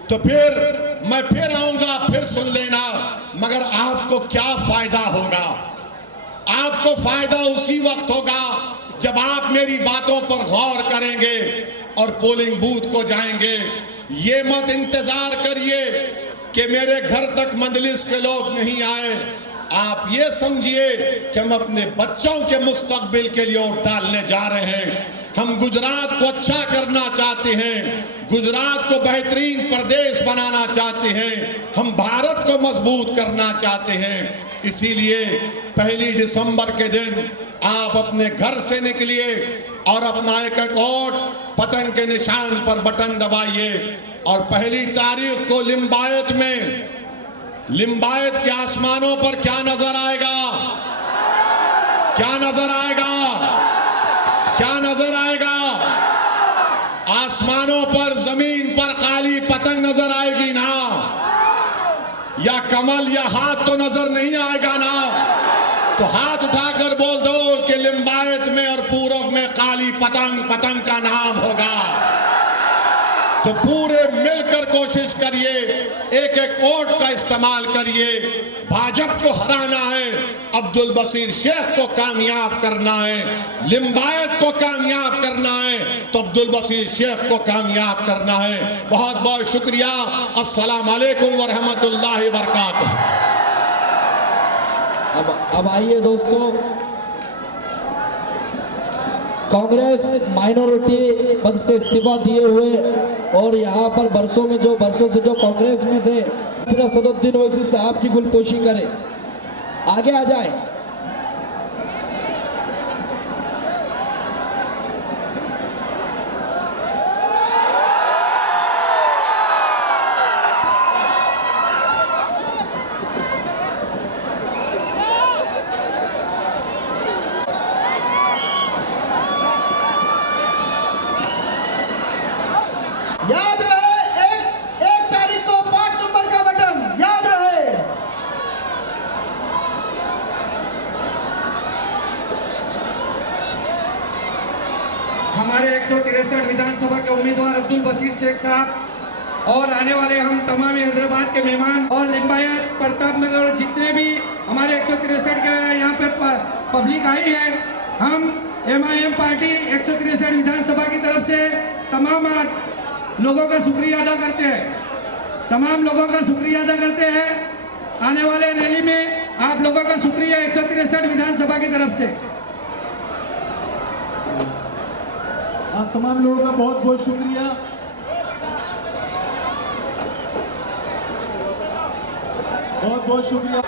तो फिर मैं फिर आऊंगा, फिर सुन लेना, मगर आपको क्या फायदा होगा? आपको फायदा उसी वक्त होगा जब आप मेरी बातों पर गौर करेंगे और पोलिंग बूथ को जाएंगे। ये मत इंतजार करिए कि मेरे घर तक मंजलिस के लोग नहीं आए। आप ये समझिए कि हम अपने बच्चों के मुस्तकबिल के लिए वोट डालने जा रहे हैं। हम गुजरात को अच्छा करना चाहते हैं, गुजरात को बेहतरीन प्रदेश बनाना चाहते हैं, हम भारत को मजबूत करना चाहते हैं। इसीलिए 1 दिसंबर के दिन आप अपने घर से निकलिए और अपना एक एक वोट पतंग के निशान पर बटन दबाइए। और 1 तारीख को लिंबायत में लिम्बायत के आसमानों पर क्या नजर आएगा? क्या नजर आएगा? क्या नजर आएगा? आसमानों पर, जमीन पर काली पतंग नजर आएगी ना? या कमल या हाथ तो नजर नहीं आएगा ना? तो हाथ उठाकर बोल दो कि लिम्बायत में और पूरब में काली पतंग, पतंग का नाम होगा। तो पूरे मिलकर कोशिश करिए, एक एक वोट का इस्तेमाल करिए। भाजपा को हराना है, अब्दुल बसीर शेख को कामयाब करना है, लिम्बायत को कामयाब करना है तो अब्दुल बसीर शेख को कामयाब करना है। बहुत बहुत शुक्रिया। अस्सलाम वालेकुम व रहमतुल्लाहि व बरकातुहू। अब आइए दोस्तों, कांग्रेस माइनॉरिटी पद से इस्तीफा दिए हुए और यहाँ पर बरसों से जो कांग्रेस में थे असदुद्दीन ओवैसी साहब की गुलपोशी करें। आगे आ जाए। याद रहे, एक तारीख को 5 नंबर का बटन याद रहे। हमारे 163 विधानसभा के उम्मीदवार अब्दुल बसीर शेख साहब और आने वाले हम तमाम हैदराबाद के मेहमान और लिम्बायत, प्रतापनगर जितने भी हमारे 163 के यहाँ पे पब्लिक आई है, हम MIM पार्टी 163 विधानसभा की तरफ से तमाम लोगों का शुक्रिया अदा करते हैं। तमाम लोगों का शुक्रिया अदा करते हैं। आने वाले रैली में आप लोगों का शुक्रिया 163 विधानसभा की तरफ से। आप तमाम लोगों का बहुत बहुत शुक्रिया। बहुत बहुत शुक्रिया।